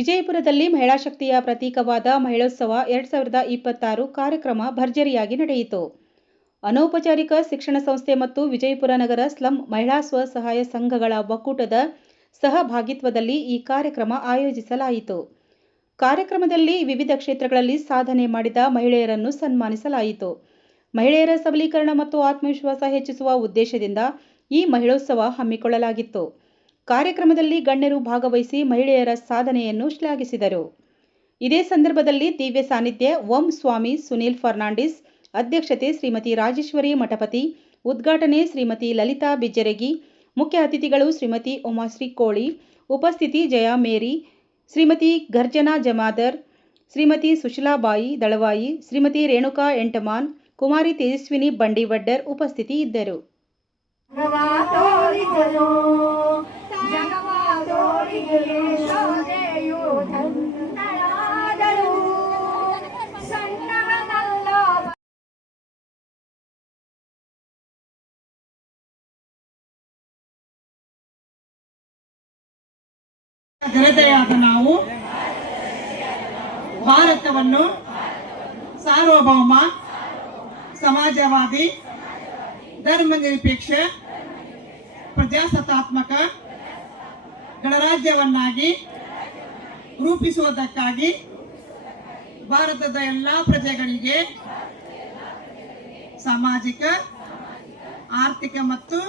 ವಿಜಯಪುರದಲ್ಲಿ ಮಹಿಳಾ ಶಕ್ತಿಯ ಪ್ರತೀಕವಾದ ಮಹಿಳೋತ್ಸವ 2026 ಕಾರ್ಯಕ್ರಮ ಭರ್ಜರಿಯಾಗಿ ನಡೆಯಿತು. ಅನೌಪಚಾರಿಕ ಶಿಕ್ಷಣ ಸಂಸ್ಥೆ ಮತ್ತು ವಿಜಯಪುರ ನಗರ ಸ್ಲಂ ಮಹಿಳಾ ಸ್ವಸಹಾಯ ಸಂಘಗಳ ಒಕ್ಕೂಟದ ಸಹಭಾಗಿತ್ವದಲ್ಲಿ ಈ ಕಾರ್ಯಕ್ರಮ ಆಯೋಜಿಸಲಾಯಿತು. ಕಾರ್ಯಕ್ರಮದಲ್ಲಿ ವಿವಿಧ ಕ್ಷೇತ್ರಗಳಲ್ಲಿ ಸಾಧನೆ ಮಾಡಿದ ಮಹಿಳೆಯರನ್ನು ಸನ್ಮಾನಿಸಲಾಯಿತು. ಮಹಿಳೆಯರ ಸಬಲೀಕರಣ ಮತ್ತು ಆತ್ಮವಿಶ್ವಾಸ ಹೆಚ್ಚಿಸುವ ಉದ್ದೇಶದಿಂದ ಈ ಮಹಿಳೋತ್ಸವ ಹಮ್ಮಿಕೊಳ್ಳಲಾಗಿತ್ತು. ಕಾರ್ಯಕ್ರಮದಲ್ಲಿ ಗಣ್ಯರು ಭಾಗವಹಿಸಿ ಮಹಿಳೆಯರ ಸಾಧನೆಯನ್ನು ಶ್ಲಾಘಿಸಿದರು. ಇದೇ ಸಂದರ್ಭದಲ್ಲಿ ದಿವ್ಯ ಸಾನ್ನಿಧ್ಯ ಓಂ ಸ್ವಾಮಿ ಸುನೀಲ್ ಫರ್ನಾಂಡಿಸ್, ಅಧ್ಯಕ್ಷತೆ ಶ್ರೀಮತಿ ರಾಜೇಶ್ವರಿ ಮಠಪತಿ, ಉದ್ಘಾಟನೆ ಶ್ರೀಮತಿ ಲಲಿತಾ ಬಿಜ್ಜರಗಿ, ಮುಖ್ಯ ಅತಿಥಿಗಳು ಶ್ರೀಮತಿ ಉಮಾಶ್ರೀ ಕೋಳಿ, ಉಪಸ್ಥಿತಿ ಜಯಾ ಮೇರಿ, ಶ್ರೀಮತಿ ಗರ್ಜನಾ ಜಮಾದರ್, ಶ್ರೀಮತಿ ಸುಶೀಲಾಬಾಯಿ ದಳವಾಯಿ, ಶ್ರೀಮತಿ ರೇಣುಕಾ ಎಂಟಮಾನ್, ಕುಮಾರಿ ತೇಜಸ್ವಿನಿ ಬಂಡಿವಡ್ಡರ್ ಉಪಸ್ಥಿತಿ ಇದ್ದರು. ಜನತೆಯಾದ ನಾವು ಭಾರತವನ್ನು ಸಾರ್ವಭೌಮ, ಸಮಾಜವಾದಿ, ಧರ್ಮನಿರಪೇಕ್ಷ, ಪ್ರಜಾಸತ್ತಾತ್ಮಕ ಗಣರಾಜ್ಯವನ್ನಾಗಿ ರೂಪಿಸುವುದಕ್ಕಾಗಿ ಭಾರತದ ಎಲ್ಲ ಪ್ರಜೆಗಳಿಗೆ ಸಾಮಾಜಿಕ, ಆರ್ಥಿಕ ಮತ್ತು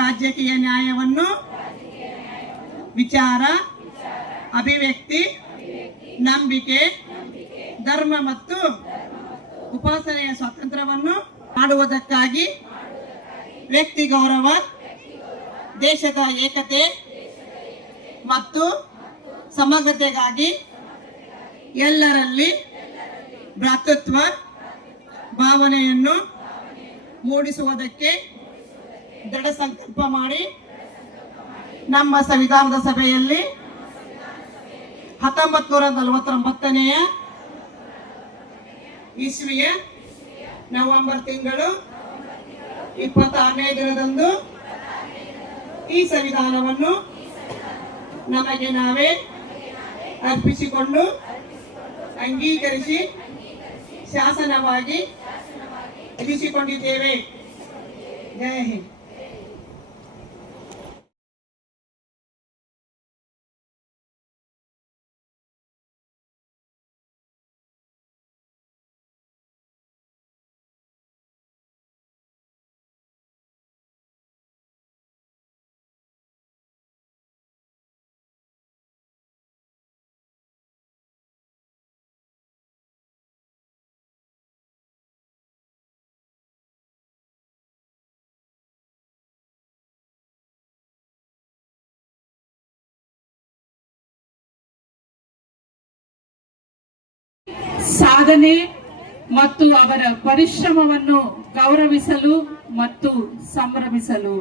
ರಾಜಕೀಯ ನ್ಯಾಯವನ್ನು, ವಿಚಾರ, ಅಭಿವ್ಯಕ್ತಿ, ನಂಬಿಕೆ, ಧರ್ಮ ಮತ್ತು ಉಪಾಸನೆಯ ಸ್ವಾತಂತ್ರ್ಯವನ್ನು ಮಾಡುವುದಕ್ಕಾಗಿ ವ್ಯಕ್ತಿ ಗೌರವ, ದೇಶದ ಏಕತೆ ಮತ್ತು ಸಮಗ್ರತೆಗಾಗಿ ಎಲ್ಲರಲ್ಲಿ ಭ್ರಾತೃತ್ವ ಭಾವನೆಯನ್ನು ಮೂಡಿಸುವುದಕ್ಕೆ ದೃಢ ಸಂಕಲ್ಪ ಮಾಡಿ ನಮ್ಮ ಸಂವಿಧಾನದ ಸಭೆಯಲ್ಲಿ 1949ನೇ ಇಸ್ವಿಯ ನವೆಂಬರ್ ತಿಂಗಳು 26ನೇ ದಿನದಂದು ಈ ಸಂವಿಧಾನವನ್ನು ನಮಗೆ ನಾವೇ ಅರ್ಪಿಸಿಕೊಂಡು ಅಂಗೀಕರಿಸಿ ಶಾಸನವಾಗಿ ಇರಿಸಿಕೊಂಡಿದ್ದೇವೆ. ಜೈ ಹಿಂದ್. ಸಾಧನೆ ಮತ್ತು ಅವರ ಪರಿಶ್ರಮವನ್ನು ಗೌರವಿಸಲು ಮತ್ತು ಸಂಭ್ರಮಿಸಲು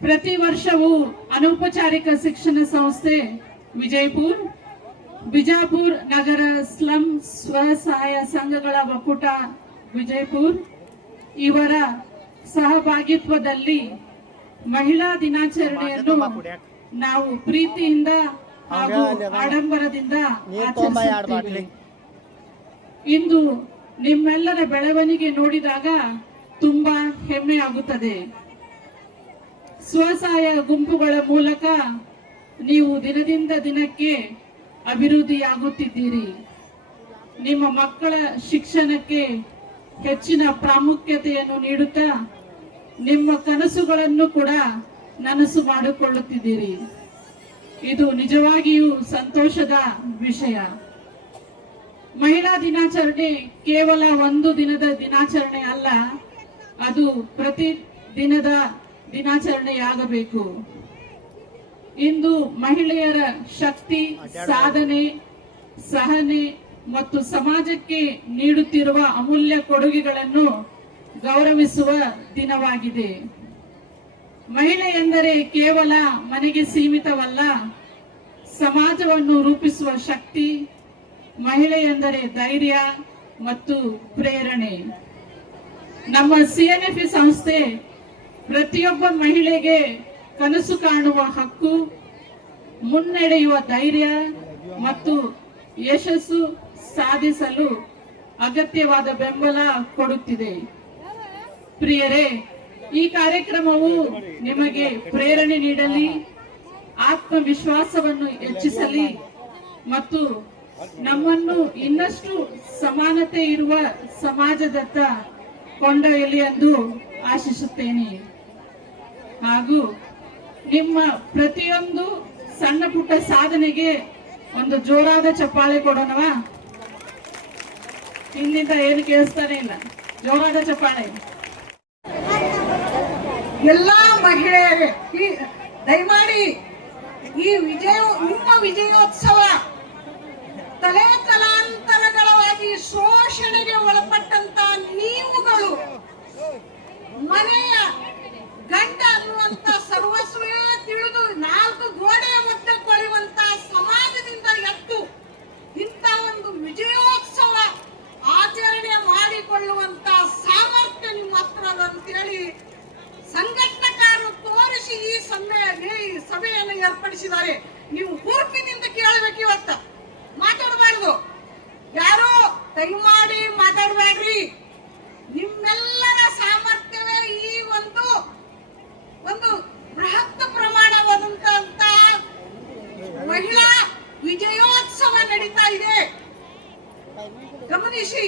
ಪ್ರತಿ ವರ್ಷವೂ ಅನೌಪಚಾರಿಕ ಶಿಕ್ಷಣ ಸಂಸ್ಥೆ ಬಿಜಾಪುರ ನಗರ ಸ್ಲಂ ಸ್ವಸಹಾಯ ಸಂಘಗಳ ಒಕ್ಕೂಟ ವಿಜಯಪುರ ಇವರ ಸಹಭಾಗಿತ್ವದಲ್ಲಿ ಮಹಿಳಾ ದಿನಾಚರಣೆಯನ್ನು ನಾವು ಪ್ರೀತಿಯಿಂದ ಹಾಗೂ ಆಡಂಬರದಿಂದ ಆಚರಿಸುತ್ತೇವೆ. ಇಂದು ನಿಮ್ಮೆಲ್ಲರ ಬೆಳವಣಿಗೆ ನೋಡಿದಾಗ ತುಂಬಾ ಹೆಮ್ಮೆ ಆಗುತ್ತದೆ. ಸ್ವಸಹಾಯ ಗುಂಪುಗಳ ಮೂಲಕ ನೀವು ದಿನದಿಂದ ದಿನಕ್ಕೆ ಅಭಿವೃದ್ಧಿಯಾಗುತ್ತಿದ್ದೀರಿ. ನಿಮ್ಮ ಮಕ್ಕಳ ಶಿಕ್ಷಣಕ್ಕೆ ಹೆಚ್ಚಿನ ಪ್ರಾಮುಖ್ಯತೆಯನ್ನು ನೀಡುತ್ತಾ ನಿಮ್ಮ ಕನಸುಗಳನ್ನು ಕೂಡ ನನಸು ಮಾಡಿಕೊಳ್ಳುತ್ತಿದ್ದೀರಿ. ಇದು ನಿಜವಾಗಿಯೂ ಸಂತೋಷದ ವಿಷಯ. ಮಹಿಳಾ ದಿನಾಚರಣೆ ಕೇವಲ ಒಂದು ದಿನದ ದಿನಾಚರಣೆ ಅಲ್ಲ, ಅದು ಪ್ರತಿ ದಿನದ ದಿನಾಚರಣೆಯಾಗಬೇಕು. ಇಂದು ಮಹಿಳೆಯರ ಶಕ್ತಿ, ಸಾಧನೆ, ಸಹನೆ ಮತ್ತು ಸಮಾಜಕ್ಕೆ ನೀಡುತ್ತಿರುವ ಅಮೂಲ್ಯ ಕೊಡುಗೆಗಳನ್ನು ಗೌರವಿಸುವ ದಿನವಾಗಿದೆ. ಮಹಿಳೆ ಎಂದರೆ ಕೇವಲ ಮನೆಗೆ ಸೀಮಿತವಲ್ಲ, ಸಮಾಜವನ್ನು ರೂಪಿಸುವ ಶಕ್ತಿ. ಮಹಿಳೆ ಎಂದರೆ ಧೈರ್ಯ ಮತ್ತು ಪ್ರೇರಣೆ. ನಮ್ಮ ಸಿಎನ್ಎಫ್ಇ ಸಂಸ್ಥೆ ಪ್ರತಿಯೊಬ್ಬ ಮಹಿಳೆಗೆ ಕನಸು ಕಾಣುವ ಹಕ್ಕು, ಮುನ್ನಡೆಯುವ ಧೈರ್ಯ ಮತ್ತು ಯಶಸ್ಸು ಸಾಧಿಸಲು ಅಗತ್ಯವಾದ ಬೆಂಬಲ ಕೊಡುತ್ತಿದೆ. ಪ್ರಿಯರೇ, ಈ ಕಾರ್ಯಕ್ರಮವು ನಿಮಗೆ ಪ್ರೇರಣೆ ನೀಡಲಿ, ಆತ್ಮವಿಶ್ವಾಸವನ್ನು ಹೆಚ್ಚಿಸಲಿ ಮತ್ತು ನಮ್ಮನ್ನು ಇನ್ನಷ್ಟು ಸಮಾನತೆ ಇರುವ ಸಮಾಜದತ್ತ ಕೊಂಡೊಯ್ಯಲಿ ಎಂದು ಆಶಿಸುತ್ತೇನೆ. ಹಾಗೂ ನಿಮ್ಮ ಪ್ರತಿಯೊಂದು ಸಣ್ಣ ಪುಟ್ಟ ಸಾಧನೆಗೆ ಒಂದು ಜೋರಾದ ಚಪ್ಪಾಳೆ ಕೊಡೋಣವಾ? ಹಿಂದಿಂದ ಏನು ಕೇಳಿಸ್ತಾನೆ ಇಲ್ಲ, ಜೋರಾದ ಚಪ್ಪಾಳೆ. ಎಲ್ಲಾ ಮಹಿಳೆಯರೇ ದಯಮಾಡಿ ಈ ನಿಮ್ಮ ವಿಜಯೋತ್ಸವ ತಲೆ ತಲಾಂತರಗಳವಾಗಿ ಶೋಷಣೆಗೆ ಒಳಪಟ್ಟಂತ ನೀವುಗಳು ಮನೆಯ ಗಂಡ ಅನ್ನುವಂತ ಸರ್ವಸ್ವೇ ತಿಳಿದು ನಾಲ್ಕು ಗೋಡೆಯ ಮಧ್ಯೆ ಕೊಳೆಯುವಂತ ಸಮಾಜದಿಂದ ಎದ್ದು ಇಂಥ ಒಂದು ವಿಜಯೋತ್ಸವ ಆಚರಣೆ ಮಾಡಿಕೊಳ್ಳುವಂತ ಸಾಮರ್ಥ್ಯ ನಿಮ್ಮ ಹತ್ರ ಅಂತೇಳಿ ಸಂಘಟನಾಕಾರರು ತೋರಿಸಿ ಈ ಸಭೆಯನ್ನು ಏರ್ಪಡಿಸಿದ್ದಾರೆ. ನೀವು ಹುರುಪಿನಿಂದ ಕೇಳಬೇಕು. ಇವತ್ತ ಮಾತಾಡಬಾರ್ದು, ಯಾರೋ ದಯಮಾಡಿ ಮಾತಾಡಬೇಡ್ರಿ. ನಿಮ್ಮೆಲ್ಲರ ಸಾಮರ್ಥ್ಯವೇ ಈ ಒಂದು ಬೃಹತ್ ಪ್ರಮಾಣವಾದಂತ ಮಹಿಳಾ ವಿಜಯೋತ್ಸವ ನಡೀತಾ ಇದೆ. ಗಮನಿಸಿ,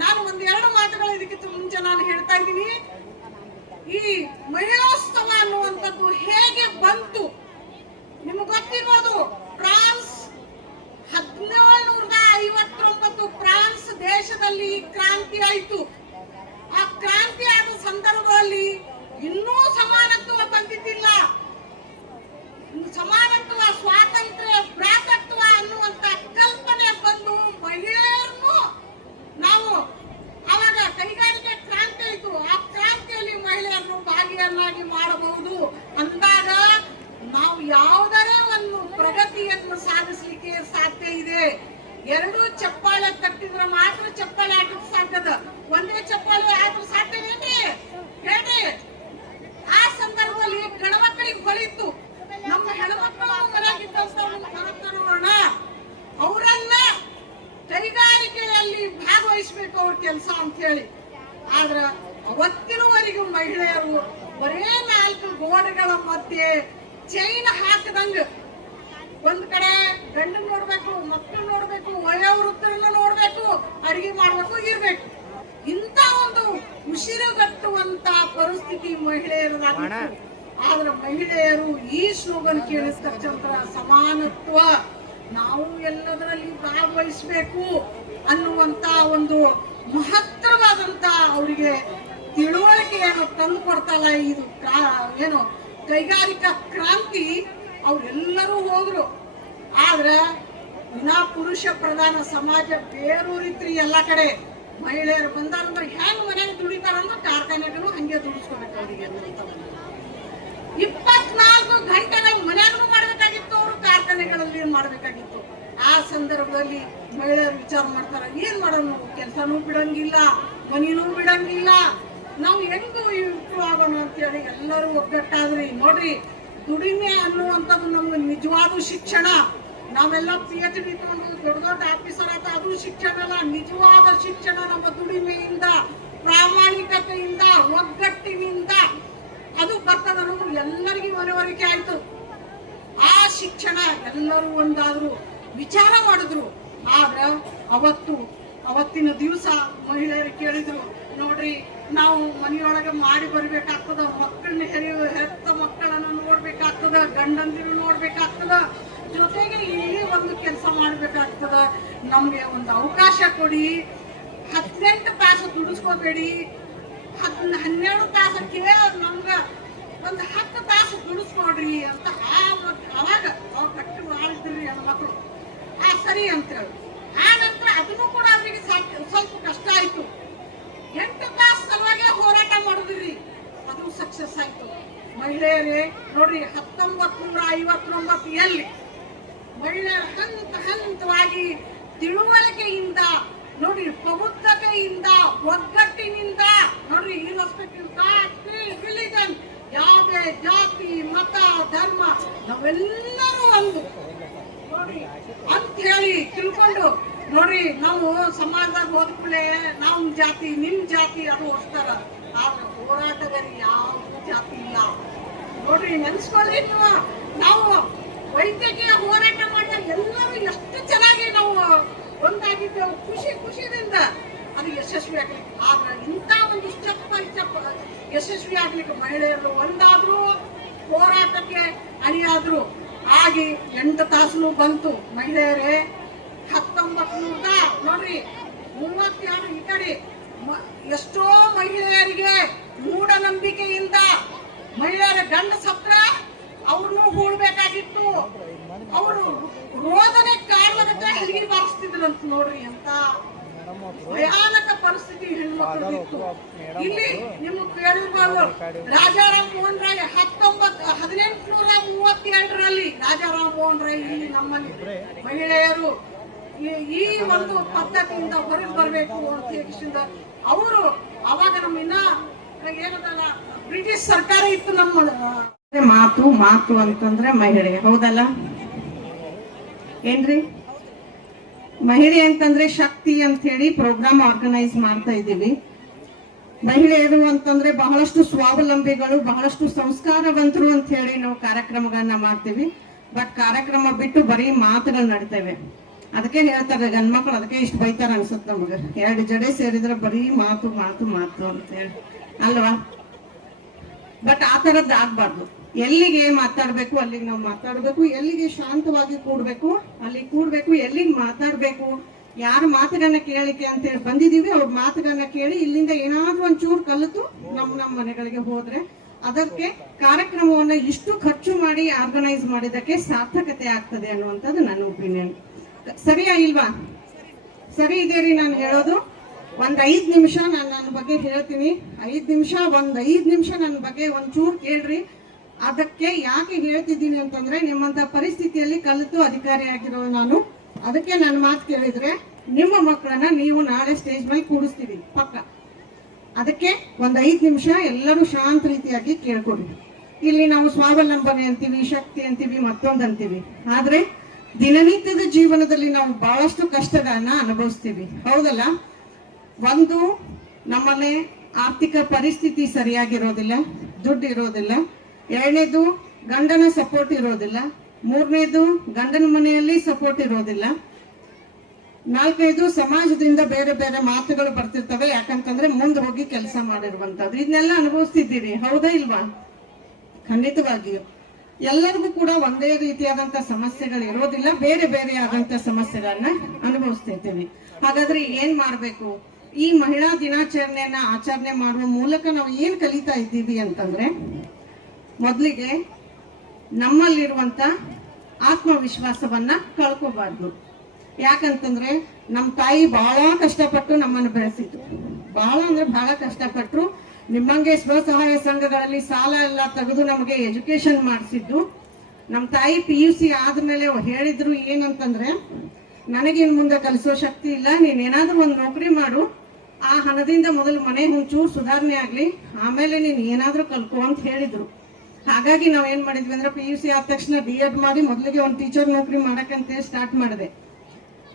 ನಾನು ಒಂದೆರಡು ಮಾತುಗಳು ಇದಕ್ಕಿಂತ ಮುಂಚೆ ನಾನು ಹೇಳ್ತಾ ಇದ್ದೀನಿ. ಈ ಮಹಿಳೋತ್ಸವ ಅನ್ನುವಂಥದ್ದು ಹೇಗೆ ಬಂತು ನಿಮಗೆ ಗೊತ್ತಿರ್ಬೋದು. ಫ್ರಾನ್ಸ್ 1759 ಫ್ರಾನ್ಸ್ ದೇಶದಲ್ಲಿ ಕ್ರಾಂತಿ ಆಯಿತು. ಆ ಕ್ರಾಂತಿ ಆದ ಸಂದರ್ಭದಲ್ಲಿ ಇನ್ನೂ ಸಮಾನತ್ವ ಬಂದಿದ್ದಿಲ್ಲ. ಸಮಾನತ್ವ, ಸ್ವಾತಂತ್ರ್ಯ, ಭ್ರಾತೃತ್ವ ಅನ್ನುವಂತ ಕಲ್ಪನೆ ಬಂದು ಮಹಿಳೆಯರನ್ನು ನಾವು ಅವಾಗ ಕೈಗಾರಿಕೆ ಕ್ರಾಂತಿ ಆಯಿತು. ಆ ಕ್ರಾಂತಿಯಲ್ಲಿ ಮಹಿಳೆಯರನ್ನು ಭಾಗಿಯನ್ನಾಗಿ ಮಾಡಬಹುದು ಅಂದಾಗ ನಾವು ಯಾವುದರೇ ಒಂದು ಪ್ರಗತಿಯನ್ನು ಸಾಧಿಸಲಿಕ್ಕೆ ಸಾಧ್ಯ ಇದೆ. ಎರಡು ಚಪ್ಪಾಳೆ ತಟ್ಟಿದ್ರೆ ಮಾತ್ರ ಚಪ್ಪಾಳೆ ಹಾಕಕ್ಕೆ ಸಾಧ್ಯದ. ಒಂದೇ ಚಪ್ಪಾಳೆ ಹಾಕಲು ಸಾಧ್ಯವೇನ್ರಿ? ಹೇಳ್ರಿ. ಆ ಸಂದರ್ಭದಲ್ಲಿ ಗಣಮಕ್ಕಳಿಗೆ ಹೊಳಿತು. ನಮ್ಮ ಹೆಣ್ಮಕ್ಕಳು ಮನೆಯಾಗಿದ್ದೋಣ ಅವರನ್ನ ಕೈಗಾರಿಕೆಯಲ್ಲಿ ಭಾಗವಹಿಸಬೇಕು ಅವ್ರ ಕೆಲಸ ಅಂತ ಹೇಳಿ. ಆದ್ರ ಅವತ್ತಿನವರೆಗೂ ಮಹಿಳೆಯರು ಬರೇ ನಾಲ್ಕು ಗೋಡೆಗಳ ಮಧ್ಯೆ ಚೈನ್ ಹಾಕದಂಗ ಒಂದ್ ಕಡೆ ಗಂಡನ್ ನೋಡ್ಬೇಕು, ಮಕ್ಕಳು ನೋಡ್ಬೇಕು, ವಯೋವೃತ್ತರನ್ನ ನೋಡ್ಬೇಕು, ಅಡಿಗೆ ಮಾಡ್ಬೇಕು, ಇರ್ಬೇಕು. ಇಂತ ಒಂದು ಉಸಿರುಗಟ್ಟುವಂತ ಪರಿಸ್ಥಿತಿ ಮಹಿಳೆಯರದಾಗಿತ್ತು. ಆದ್ರೆ ಮಹಿಳೆಯರು ಈ ಸ್ಲೋಗನ್ ಕೇಳಿದ ತಕ್ಷಣ ಸಮಾನತ್ವ, ನಾವು ಎಲ್ಲದರಲ್ಲಿ ಭಾಗವಹಿಸಬೇಕು ಅನ್ನುವಂತ ಒಂದು ಮಹತ್ತರವಾದಂತ ಅವರಿಗೆ ತಿಳುವಳಿಕೆಯನ್ನು ತಂದು ಕೊಡ್ತಲ್ಲ. ಇದು ಏನು ಕೈಗಾರಿಕಾ ಕ್ರಾಂತಿ. ಅವರೆಲ್ಲರೂ ಹೋದ್ರು. ಆದ್ರೆ ಇನ್ನ ಪುರುಷ ಪ್ರಧಾನ ಸಮಾಜ ಬೇರೂರಿತ್ರಿ ಎಲ್ಲ ಕಡೆ. ಮಹಿಳೆಯರು ಬಂದಾರಂದ್ರೆ ಹೆಂಗ್ ಮನೆಗೆ ದುಡಿತಾರಂದ್ರೆ ಕಾರ್ಖಾನೆಗಳು ಹಂಗೆ ದುಡಿಸ್ಕೋಬೇಕು. ಅವರಿಗೆ 24 ಗಂಟೆಗಳು ಮನೆಯಾಗೂ ಮಾಡ್ಬೇಕಾಗಿತ್ತು, ಅವರು ಕಾರ್ಖಾನೆಗಳಲ್ಲಿ ಮಾಡ್ಬೇಕಾಗಿತ್ತು. ಆ ಸಂದರ್ಭದಲ್ಲಿ ಮಹಿಳೆಯರು ವಿಚಾರ ಮಾಡ್ತಾರ, ಏನ್ ಮಾಡೋಣ, ಕೆಲಸನೂ ಬಿಡಂಗಿಲ್ಲ, ಮನಿನೂ ಬಿಡಂಗಿಲ್ಲ, ನಾವು ಹೆಂಗೂ ಇಂಪ್ರೂವ್ ಆಗೋಣ ಅಂತೇಳಿ ಎಲ್ಲರೂ ಒಗ್ಗಟ್ಟಾದ್ರಿ. ನೋಡ್ರಿ, ದುಡಿಮೆ ಅನ್ನುವಂಥದ್ದು ನಮ್ಗೆ ನಿಜವಾದ ಶಿಕ್ಷಣ. ನಾವೆಲ್ಲ PhD ತಗೊಂಡು ದೊಡ್ಡ ದೊಡ್ಡ ಆಫೀಸರ್ ಆತ, ಅದು ಶಿಕ್ಷಣ ಅಲ್ಲ. ನಿಜವಾದ ಶಿಕ್ಷಣ ನಮ್ಮ ದುಡಿಮೆಯಿಂದ, ಪ್ರಾಮಾಣಿಕತೆಯಿಂದ, ಒಗ್ಗಟ್ಟಿನಿಂದ ಅದು ಬರ್ತದ. ನಮ್ಗೆ ಎಲ್ಲರಿಗೂ ಮನವರಿಕೆ ಆಯ್ತು. ಆ ಶಿಕ್ಷಣ ಎಲ್ಲರೂ ಒಂದಾದ್ರು, ವಿಚಾರ ಮಾಡಿದ್ರು. ಆದ್ರೆ ಅವತ್ತಿನ ದಿವಸ ಮಹಿಳೆಯರು ಕೇಳಿದ್ರು, ನೋಡ್ರಿ ನಾವು ಮನೆಯೊಳಗೆ ಮಾಡಿ ಬರ್ಬೇಕಾಗ್ತದ, ಮಕ್ಕಳನ್ನ ಹೆತ್ತ ಮಕ್ಕಳನ್ನು ನೋಡ್ಬೇಕಾಗ್ತದ, ಗಂಡಂದಿರು ನೋಡ್ಬೇಕಾಗ್ತದ, ಜೊತೆಗೆ ಇಲ್ಲಿ ಒಂದು ಕೆಲಸ ಮಾಡ್ಬೇಕಾಗ್ತದ. ನಮ್ಗೆ ಒಂದು ಅವಕಾಶ ಕೊಡಿ, 18 ತಾಸು ದುಡಿಸ್ಕೋಬೇಡಿ, 12 ತಾಸಕ್ಕೆ ನಮ್ಗ ಒಂದು 10 ತಾಸು ದುಡಿಸ್ಕೊಡ್ರಿ ಅಂತ ಅವಾಗ ಅವ್ರು ಕಟ್ಟಿ ಮಾಡಿದ್ರಿ ಹೆಣ್ಮಕ್ಳು. ಸರಿ ಅಂತೇಳಿ ಆ ನಂತರ ಅದನ್ನು ಕೂಡ ಅವರಿಗೆ ಸ್ವಲ್ಪ ಕಷ್ಟ ಆಯ್ತು. 8 ತಾಸು ಸಲುವಾಗಿ ಹೋರಾಟ ಮಾಡಿದ್ರಿ, ಅದು ಸಕ್ಸಸ್ ಆಯ್ತು. ಮಹಿಳೆಯರೇ ನೋಡ್ರಿ, 1959 ಎಲ್ಲಿ ಮಹಿಳೆಯರು ಹಂತವಾಗಿ ತಿಳುವಳಿಕೆಯಿಂದ ನೋಡ್ರಿ, ಪ್ರಬುದ್ಧತೆಯಿಂದ, ಒಗ್ಗಟ್ಟಿನಿಂದ ನೋಡ್ರಿ, ರಿಲಿಜನ್ ಯಾವ ಮದುವೆ, ಜಾತಿ, ಮತ, ಧರ್ಮ ನಾವೆಲ್ಲರೂ ಒಂದು ನೋಡ್ರಿ ಅಂತ ಹೇಳಿ ತಿಳ್ಕೊಂಡು ನೋಡ್ರಿ. ನಾವು ಸಮಾಜದಾಗ ಹೋದ ಕೂಡಲೇ ನಮ್ ಜಾತಿ ನಿಮ್ ಜಾತಿ ಅದು ಹೊಡ್ತಾರ. ಆದ್ರೆ ಹೋರಾಟಗಾರಿ ಯಾವ ಜಾತಿ ಇಲ್ಲ ನೋಡ್ರಿ. ನೆನ್ಸ್ಕೊಳ್ಳಿ ನೀವು, ನಾವು ವೈದ್ಯಕೀಯ ಹೋರಾಟ ಮಾಡಿದಾಗ ಎಲ್ಲರೂ ಎಷ್ಟು ಚೆನ್ನಾಗಿ ನಾವು ಒಂದಾಗಿದ್ದೇವೆ, ಖುಷಿದಿಂದ ಅದು ಯಶಸ್ವಿ ಆಗ್ಲಿಕ್ಕೆ. ಆದ್ರೆ ಇಂಥ ಒಂದು ಸ್ಟೆಪ್ ಯಶಸ್ವಿ ಆಗ್ಲಿಕ್ಕೆ ಮಹಿಳೆಯರು ಒಂದಾದ್ರು, ಹೋರಾಟಕ್ಕೆ ಅಣಿಯಾದ್ರು ಆಗಿ 8 ತಾಸು ಬಂತು. ಮಹಿಳೆಯರೇ 1900 ನೋಡ್ರಿ 32 ಈ ಕಡೆ ಎಷ್ಟೋ ಮಹಿಳೆಯರಿಗೆ ಮೂಢನಂಬಿಕೆಯಿಂದ ಮಹಿಳೆಯರ ಗಂಡ ಸತ್ರ ಅವ್ರನ್ನೂ ಹೂಡ್ಬೇಕಾಗಿತ್ತು. ಅವರು ರೋದನೆ ಕಾರಣಕ್ಕೆ ಹೆರಿಗೆ ಬಾರಿಸ್ತಿದ್ರಂತ ನೋಡ್ರಿ. ಅಂತ ಭಯಾನಕ ಪರಿಸ್ಥಿತಿ ಹೆಣ್ಮಕ್ಳಿತ್ತು. ಇಲ್ಲಿ ನಿಮ್ಗೆ ಕೇಳಿರ್ಬೋದು, ರಾಜಾರಾಮ್ ಮೋಹನ್ ರಾಯ್ 1832ರಲ್ಲಿ ರಾಜಾರಾಮ್ ಮೋಹನ್ ರಾಯ್ ಇಲ್ಲಿ ನಮ್ಮಲ್ಲಿ ಮಹಿಳೆಯರು ಈ ಒಂದು ಪದ್ಧತಿಯಿಂದ ಹೊರಗೆ ಬರಬೇಕು ಅಂತ ಹೇಳಿ ಅವರು ಅವಾಗ ನಮ್ಮಿನ್ನ ಏನದಲ್ಲ ಬ್ರಿಟಿಷ್ ಸರ್ಕಾರ ಇತ್ತು. ನಮ್ಮ ಮಾತು ಅಂತಂದ್ರೆ ಮಹಿಳೆ, ಹೌದಲ್ಲ ಏನ್ರಿ? ಮಹಿಳೆ ಅಂತಂದ್ರೆ ಶಕ್ತಿ ಅಂತ ಹೇಳಿ ಪ್ರೋಗ್ರಾಮ್ ಆರ್ಗನೈಸ್ ಮಾಡ್ತಾ ಇದ್ದೀವಿ. ಮಹಿಳೆಯರು ಅಂತಂದ್ರೆ ಬಹಳಷ್ಟು ಸ್ವಾವಲಂಬಿಗಳು, ಬಹಳಷ್ಟು ಸಂಸ್ಕಾರವಂತರು ಅಂತ ಹೇಳಿ ನಾವು ಕಾರ್ಯಕ್ರಮಗಳನ್ನ ಮಾಡ್ತೀವಿ. ಬಟ್ ಕಾರ್ಯಕ್ರಮ ಬಿಟ್ಟು ಬರೀ ಮಾತುಗಳು ನಡ್ತೇವೆ. ಅದಕ್ಕೆ ಹೇಳ್ತಾರೆ ಗಂಡ್ಮಕ್ಳು, ಅದಕ್ಕೆ ಇಷ್ಟು ಬೈತಾರ ಅನ್ಸುತ್ತೆ ನಮ್ಗೆ. 2 ಜಡೆ ಸೇರಿದ್ರೆ ಬರೀ ಮಾತು ಮಾತು ಮಾತು ಅಂತ ಹೇಳಿ ಅಲ್ವಾ? ಬಟ್ ಆ ತರದ್ದು ಆಗ್ಬಾರ್ದು. ಎಲ್ಲಿಗೆ ಮಾತಾಡ್ಬೇಕು ಅಲ್ಲಿಗೆ ನಾವು ಮಾತಾಡ್ಬೇಕು, ಎಲ್ಲಿಗೆ ಶಾಂತವಾಗಿ ಕೂಡ್ಬೇಕು ಅಲ್ಲಿ ಕೂಡ್ಬೇಕು, ಎಲ್ಲಿಗೆ ಮಾತಾಡ್ಬೇಕು, ಯಾರ ಮಾತುಗಳನ್ನ ಕೇಳಿಕೆ ಅಂತ ಹೇಳಿ ಬಂದಿದೀವಿ ಅವ್ರ ಮಾತುಗಳನ್ನ ಕೇಳಿ ಇಲ್ಲಿಂದ ಏನಾದ್ರೂ ಒಂಚೂರು ಕಲಿತು ನಮ್ಮ ಮನೆಗಳಿಗೆ ಹೋದ್ರೆ ಅದಕ್ಕೆ ಕಾರ್ಯಕ್ರಮವನ್ನ ಇಷ್ಟು ಖರ್ಚು ಮಾಡಿ ಆರ್ಗನೈಸ್ ಮಾಡಿದಕ್ಕೆ ಸಾರ್ಥಕತೆ ಆಗ್ತದೆ ಅನ್ನುವಂಥದ್ದು ನನ್ನ ಒಪಿನಿಯನ್. ಸರಿಯಾ ಇಲ್ವಾ? ಸರಿ ಇದೆ ರೀ. ನಾನು ಹೇಳೋದು ಒಂದ್ 5 ನಿಮಿಷ ನಾನು ನನ್ನ ಬಗ್ಗೆ ಹೇಳ್ತೀನಿ. 5 ನಿಮಿಷ ನನ್ನ ಬಗ್ಗೆ ಒಂಚೂರು ಕೇಳ್ರಿ. ಅದಕ್ಕೆ ಯಾಕೆ ಹೇಳ್ತಿದ್ದೀನಿ ಅಂತಂದ್ರೆ, ನಿಮ್ಮಂತ ಪರಿಸ್ಥಿತಿಯಲ್ಲಿ ಕಲಿತು ಅಧಿಕಾರಿ ಆಗಿರೋ ನಾನು, ಅದಕ್ಕೆ ನನ್ನ ಮಾತು ಕೇಳಿದ್ರೆ ನಿಮ್ಮ ಮಕ್ಕಳನ್ನ ನೀವು ನಾಳೆ ಸ್ಟೇಜ್ ಮೇಲೆ ಕೂಡಿಸ್ತೀವಿ ಪಕ್ಕ. ಅದಕ್ಕೆ ಒಂದ್ 5 ನಿಮಿಷ ಎಲ್ಲರೂ ಶಾಂತ ರೀತಿಯಾಗಿ ಕೇಳ್ಕೊಡಿ. ಇಲ್ಲಿ ನಾವು ಸ್ವಾವಲಂಬನೆ ಅಂತೀವಿ, ಶಕ್ತಿ ಅಂತೀವಿ, ಮತ್ತೊಂದು ಅಂತೀವಿ. ಆದ್ರೆ ದಿನನಿತ್ಯದ ಜೀವನದಲ್ಲಿ ನಾವು ಬಹಳಷ್ಟು ಕಷ್ಟಗಳನ್ನ ಅನುಭವಿಸ್ತೀವಿ, ಹೌದಲ್ಲ? ಒಂದು, ನಮ್ಮಲ್ಲಿ ಆರ್ಥಿಕ ಪರಿಸ್ಥಿತಿ ಸರಿಯಾಗಿರೋದಿಲ್ಲ, ದುಡ್ಡು ಇರೋದಿಲ್ಲ. 2ನೇದು, ಗಂಡನ ಸಪೋರ್ಟ್ ಇರೋದಿಲ್ಲ. 3ನೇದು, ಗಂಡನ ಮನೆಯಲ್ಲಿ ಸಪೋರ್ಟ್ ಇರೋದಿಲ್ಲ. 4ನೇದು, ಸಮಾಜದಿಂದ ಬೇರೆ ಬೇರೆ ಮಾತುಗಳು ಬರ್ತಿರ್ತವೆ. ಯಾಕಂತಂದ್ರೆ ಮುಂದೆ ಹೋಗಿ ಕೆಲಸ ಮಾಡಿರುವಂತದ್ದು. ಇದನ್ನೆಲ್ಲ ಅನುಭವಿಸ್ತಿದ್ದೀರಿ, ಹೌದಾ ಇಲ್ವಾ? ಖಂಡಿತವಾಗಿಯೂ ಎಲ್ಲರಿಗೂ ಕೂಡ ಒಂದೇ ರೀತಿಯಾದಂತ ಸಮಸ್ಯೆಗಳು ಇರೋದಿಲ್ಲ, ಬೇರೆ ಬೇರೆ ಆದಂತ ಸಮಸ್ಯೆಗಳನ್ನ ಅನುಭವಿಸ್ತಿರ್ತೀವಿ. ಹಾಗಾದ್ರೆ ಏನ್ ಮಾಡ್ಬೇಕು? ಈ ಮಹಿಳಾ ದಿನಾಚರಣೆಯನ್ನ ಆಚರಣೆ ಮಾಡುವ ಮೂಲಕ ನಾವು ಏನ್ ಕಲಿತಾ ಇದ್ದೀವಿ ಅಂತಂದ್ರೆ, ಮೊದಲಿಗೆ ನಮ್ಮಲ್ಲಿರುವಂತ ಆತ್ಮವಿಶ್ವಾಸವನ್ನ ಕಳ್ಕೋಬಾರ್ದು. ಯಾಕಂತಂದ್ರೆ ನಮ್ಮ ತಾಯಿ ಬಹಳ ಕಷ್ಟಪಟ್ಟು ನಮ್ಮನ್ನು ಬೆಳೆಸಿದ್ರು. ಬಹಳ ಅಂದ್ರೆ ಬಹಳ ಕಷ್ಟಪಟ್ಟರು. ನಿಮ್ಮಂಗೆ ಸ್ವಸಹಾಯ ಸಂಘಗಳಲ್ಲಿ ಸಾಲ ಎಲ್ಲ ತೆಗೆದು ನಮಗೆ ಎಜುಕೇಶನ್ ಮಾಡಿಸಿದ್ದು. ನಮ್ಮ ತಾಯಿ PUC ಆದ್ಮೇಲೆ ಹೇಳಿದ್ರು ಏನಂತಂದ್ರೆ, ನನಗಿನ್ ಮುಂದೆ ಕಲಿಸೋ ಶಕ್ತಿ ಇಲ್ಲ, ನೀನೇನಾದ್ರೂ ಒಂದು ನೌಕರಿ ಮಾಡು, ಆ ಹಣದಿಂದ ಮೊದಲು ಮನೆ ಒಂಚೂರು ಸುಧಾರಣೆ ಆಗ್ಲಿ, ಆಮೇಲೆ ನೀನ್ ಏನಾದ್ರೂ ಕಲ್ಕೊ ಅಂತ ಹೇಳಿದ್ರು. ಹಾಗಾಗಿ ನಾವ್ ಏನ್ ಮಾಡಿದ್ವಿ ಅಂದ್ರೆ, PUC ಆದ ತಕ್ಷಣ D.Ed ಮಾಡಿ ಮೊದಲಿಗೆ ಒಂದು ಟೀಚರ್ ನೌಕರಿ ಮಾಡಕ್ಕಂತ ಸ್ಟಾರ್ಟ್ ಮಾಡಿದೆ.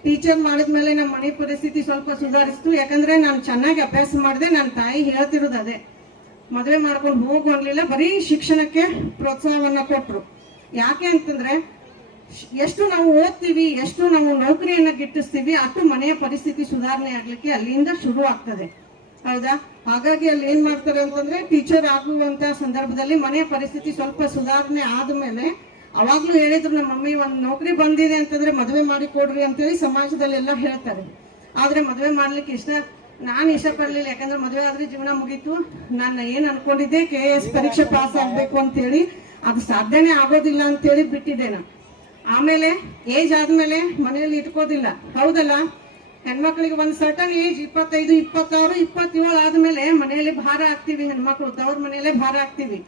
ಟೀಚರ್ ಮಾಡಿದ್ಮೇಲೆ ನಮ್ಮ ಮನೆ ಪರಿಸ್ಥಿತಿ ಸ್ವಲ್ಪ ಸುಧಾರಿಸ್ತು. ಯಾಕಂದ್ರೆ ನಾನು ಚೆನ್ನಾಗಿ ಅಭ್ಯಾಸ ಮಾಡಿದೆ. ನನ್ನ ತಾಯಿ ಹೇಳ್ತಿರೋದು ಅದೇ, ಮದುವೆ ಮಾಡ್ಕೊಂಡು ಹೋಗು ಅನ್ಲಿಲ್ಲ, ಬರೀ ಶಿಕ್ಷಣಕ್ಕೆ ಪ್ರೋತ್ಸಾಹವನ್ನ ಕೊಟ್ರು. ಯಾಕೆ ಅಂತಂದ್ರೆ, ಎಷ್ಟು ನಾವು ಓದ್ತೀವಿ, ಎಷ್ಟು ನಾವು ನೌಕರಿಯನ್ನ ಗಿಟ್ಟಿಸ್ತೀವಿ, ಅಷ್ಟು ಮನೆಯ ಪರಿಸ್ಥಿತಿ ಸುಧಾರಣೆ ಆಗ್ಲಿಕ್ಕೆ ಅಲ್ಲಿಂದ ಶುರು ಆಗ್ತದೆ, ಹೌದಾ? ಹಾಗಾಗಿ ಅಲ್ಲಿ ಏನ್ ಮಾಡ್ತಾರೆ ಅಂತಂದ್ರೆ, ಟೀಚರ್ ಆಗುವಂತ ಸಂದರ್ಭದಲ್ಲಿ ಮನೆಯ ಪರಿಸ್ಥಿತಿ ಸ್ವಲ್ಪ ಸುಧಾರಣೆ ಆದ್ಮೇಲೆ, ಅವಾಗ್ಲೂ ಹೇಳಿದ್ರು ನಮ್ಮ ಮಮ್ಮಿ, ಒಂದು ನೌಕರಿ ಬಂದಿದೆ ಅಂತಂದ್ರೆ ಮದುವೆ ಮಾಡಿ ಕೊಡ್ರಿ ಅಂತೇಳಿ ಸಮಾಜದಲ್ಲೆಲ್ಲ ಹೇಳ್ತಾರೆ. ಆದ್ರೆ ಮದುವೆ ಮಾಡ್ಲಿಕ್ಕೆ ನಾನು ಇಷ್ಟಪಡ್ಲಿಲ್ಲ. ಯಾಕಂದ್ರೆ ಮದುವೆ ಆದ್ರೆ ಜೀವನ ಮುಗೀತು. ನಾನು ಏನ್ ಅನ್ಕೊಂಡಿದ್ದೆ, KS ಪರೀಕ್ಷೆ ಪಾಸ್ ಆಗ್ಬೇಕು ಅಂತ ಹೇಳಿ, ಅದು ಸಾಧ್ಯನೇ ಆಗೋದಿಲ್ಲ ಅಂತೇಳಿ ಬಿಟ್ಟಿದ್ದೆ ನಾನು. ಆಮೇಲೆ ಏಜ್ ಆದ್ಮೇಲೆ ಮನೆಯಲ್ಲಿ ಇಟ್ಕೋದಿಲ್ಲ, ಹೌದಲ್ಲ? ಹೆಣ್ಮಕ್ಳಿಗೆ ಒಂದು ಸರ್ಟನ್ ಏಜ್ 25, 26, 27 ಆದ್ಮೇಲೆ ಮನೆಯಲ್ಲಿ ಭಾರ ಆಗ್ತೀವಿ. ಹೆಣ್ಮಕ್ಳು ತವ್ರ ಮನೆಯಲ್ಲೇ ಭಾರ ಆಗ್ತೀವಿ.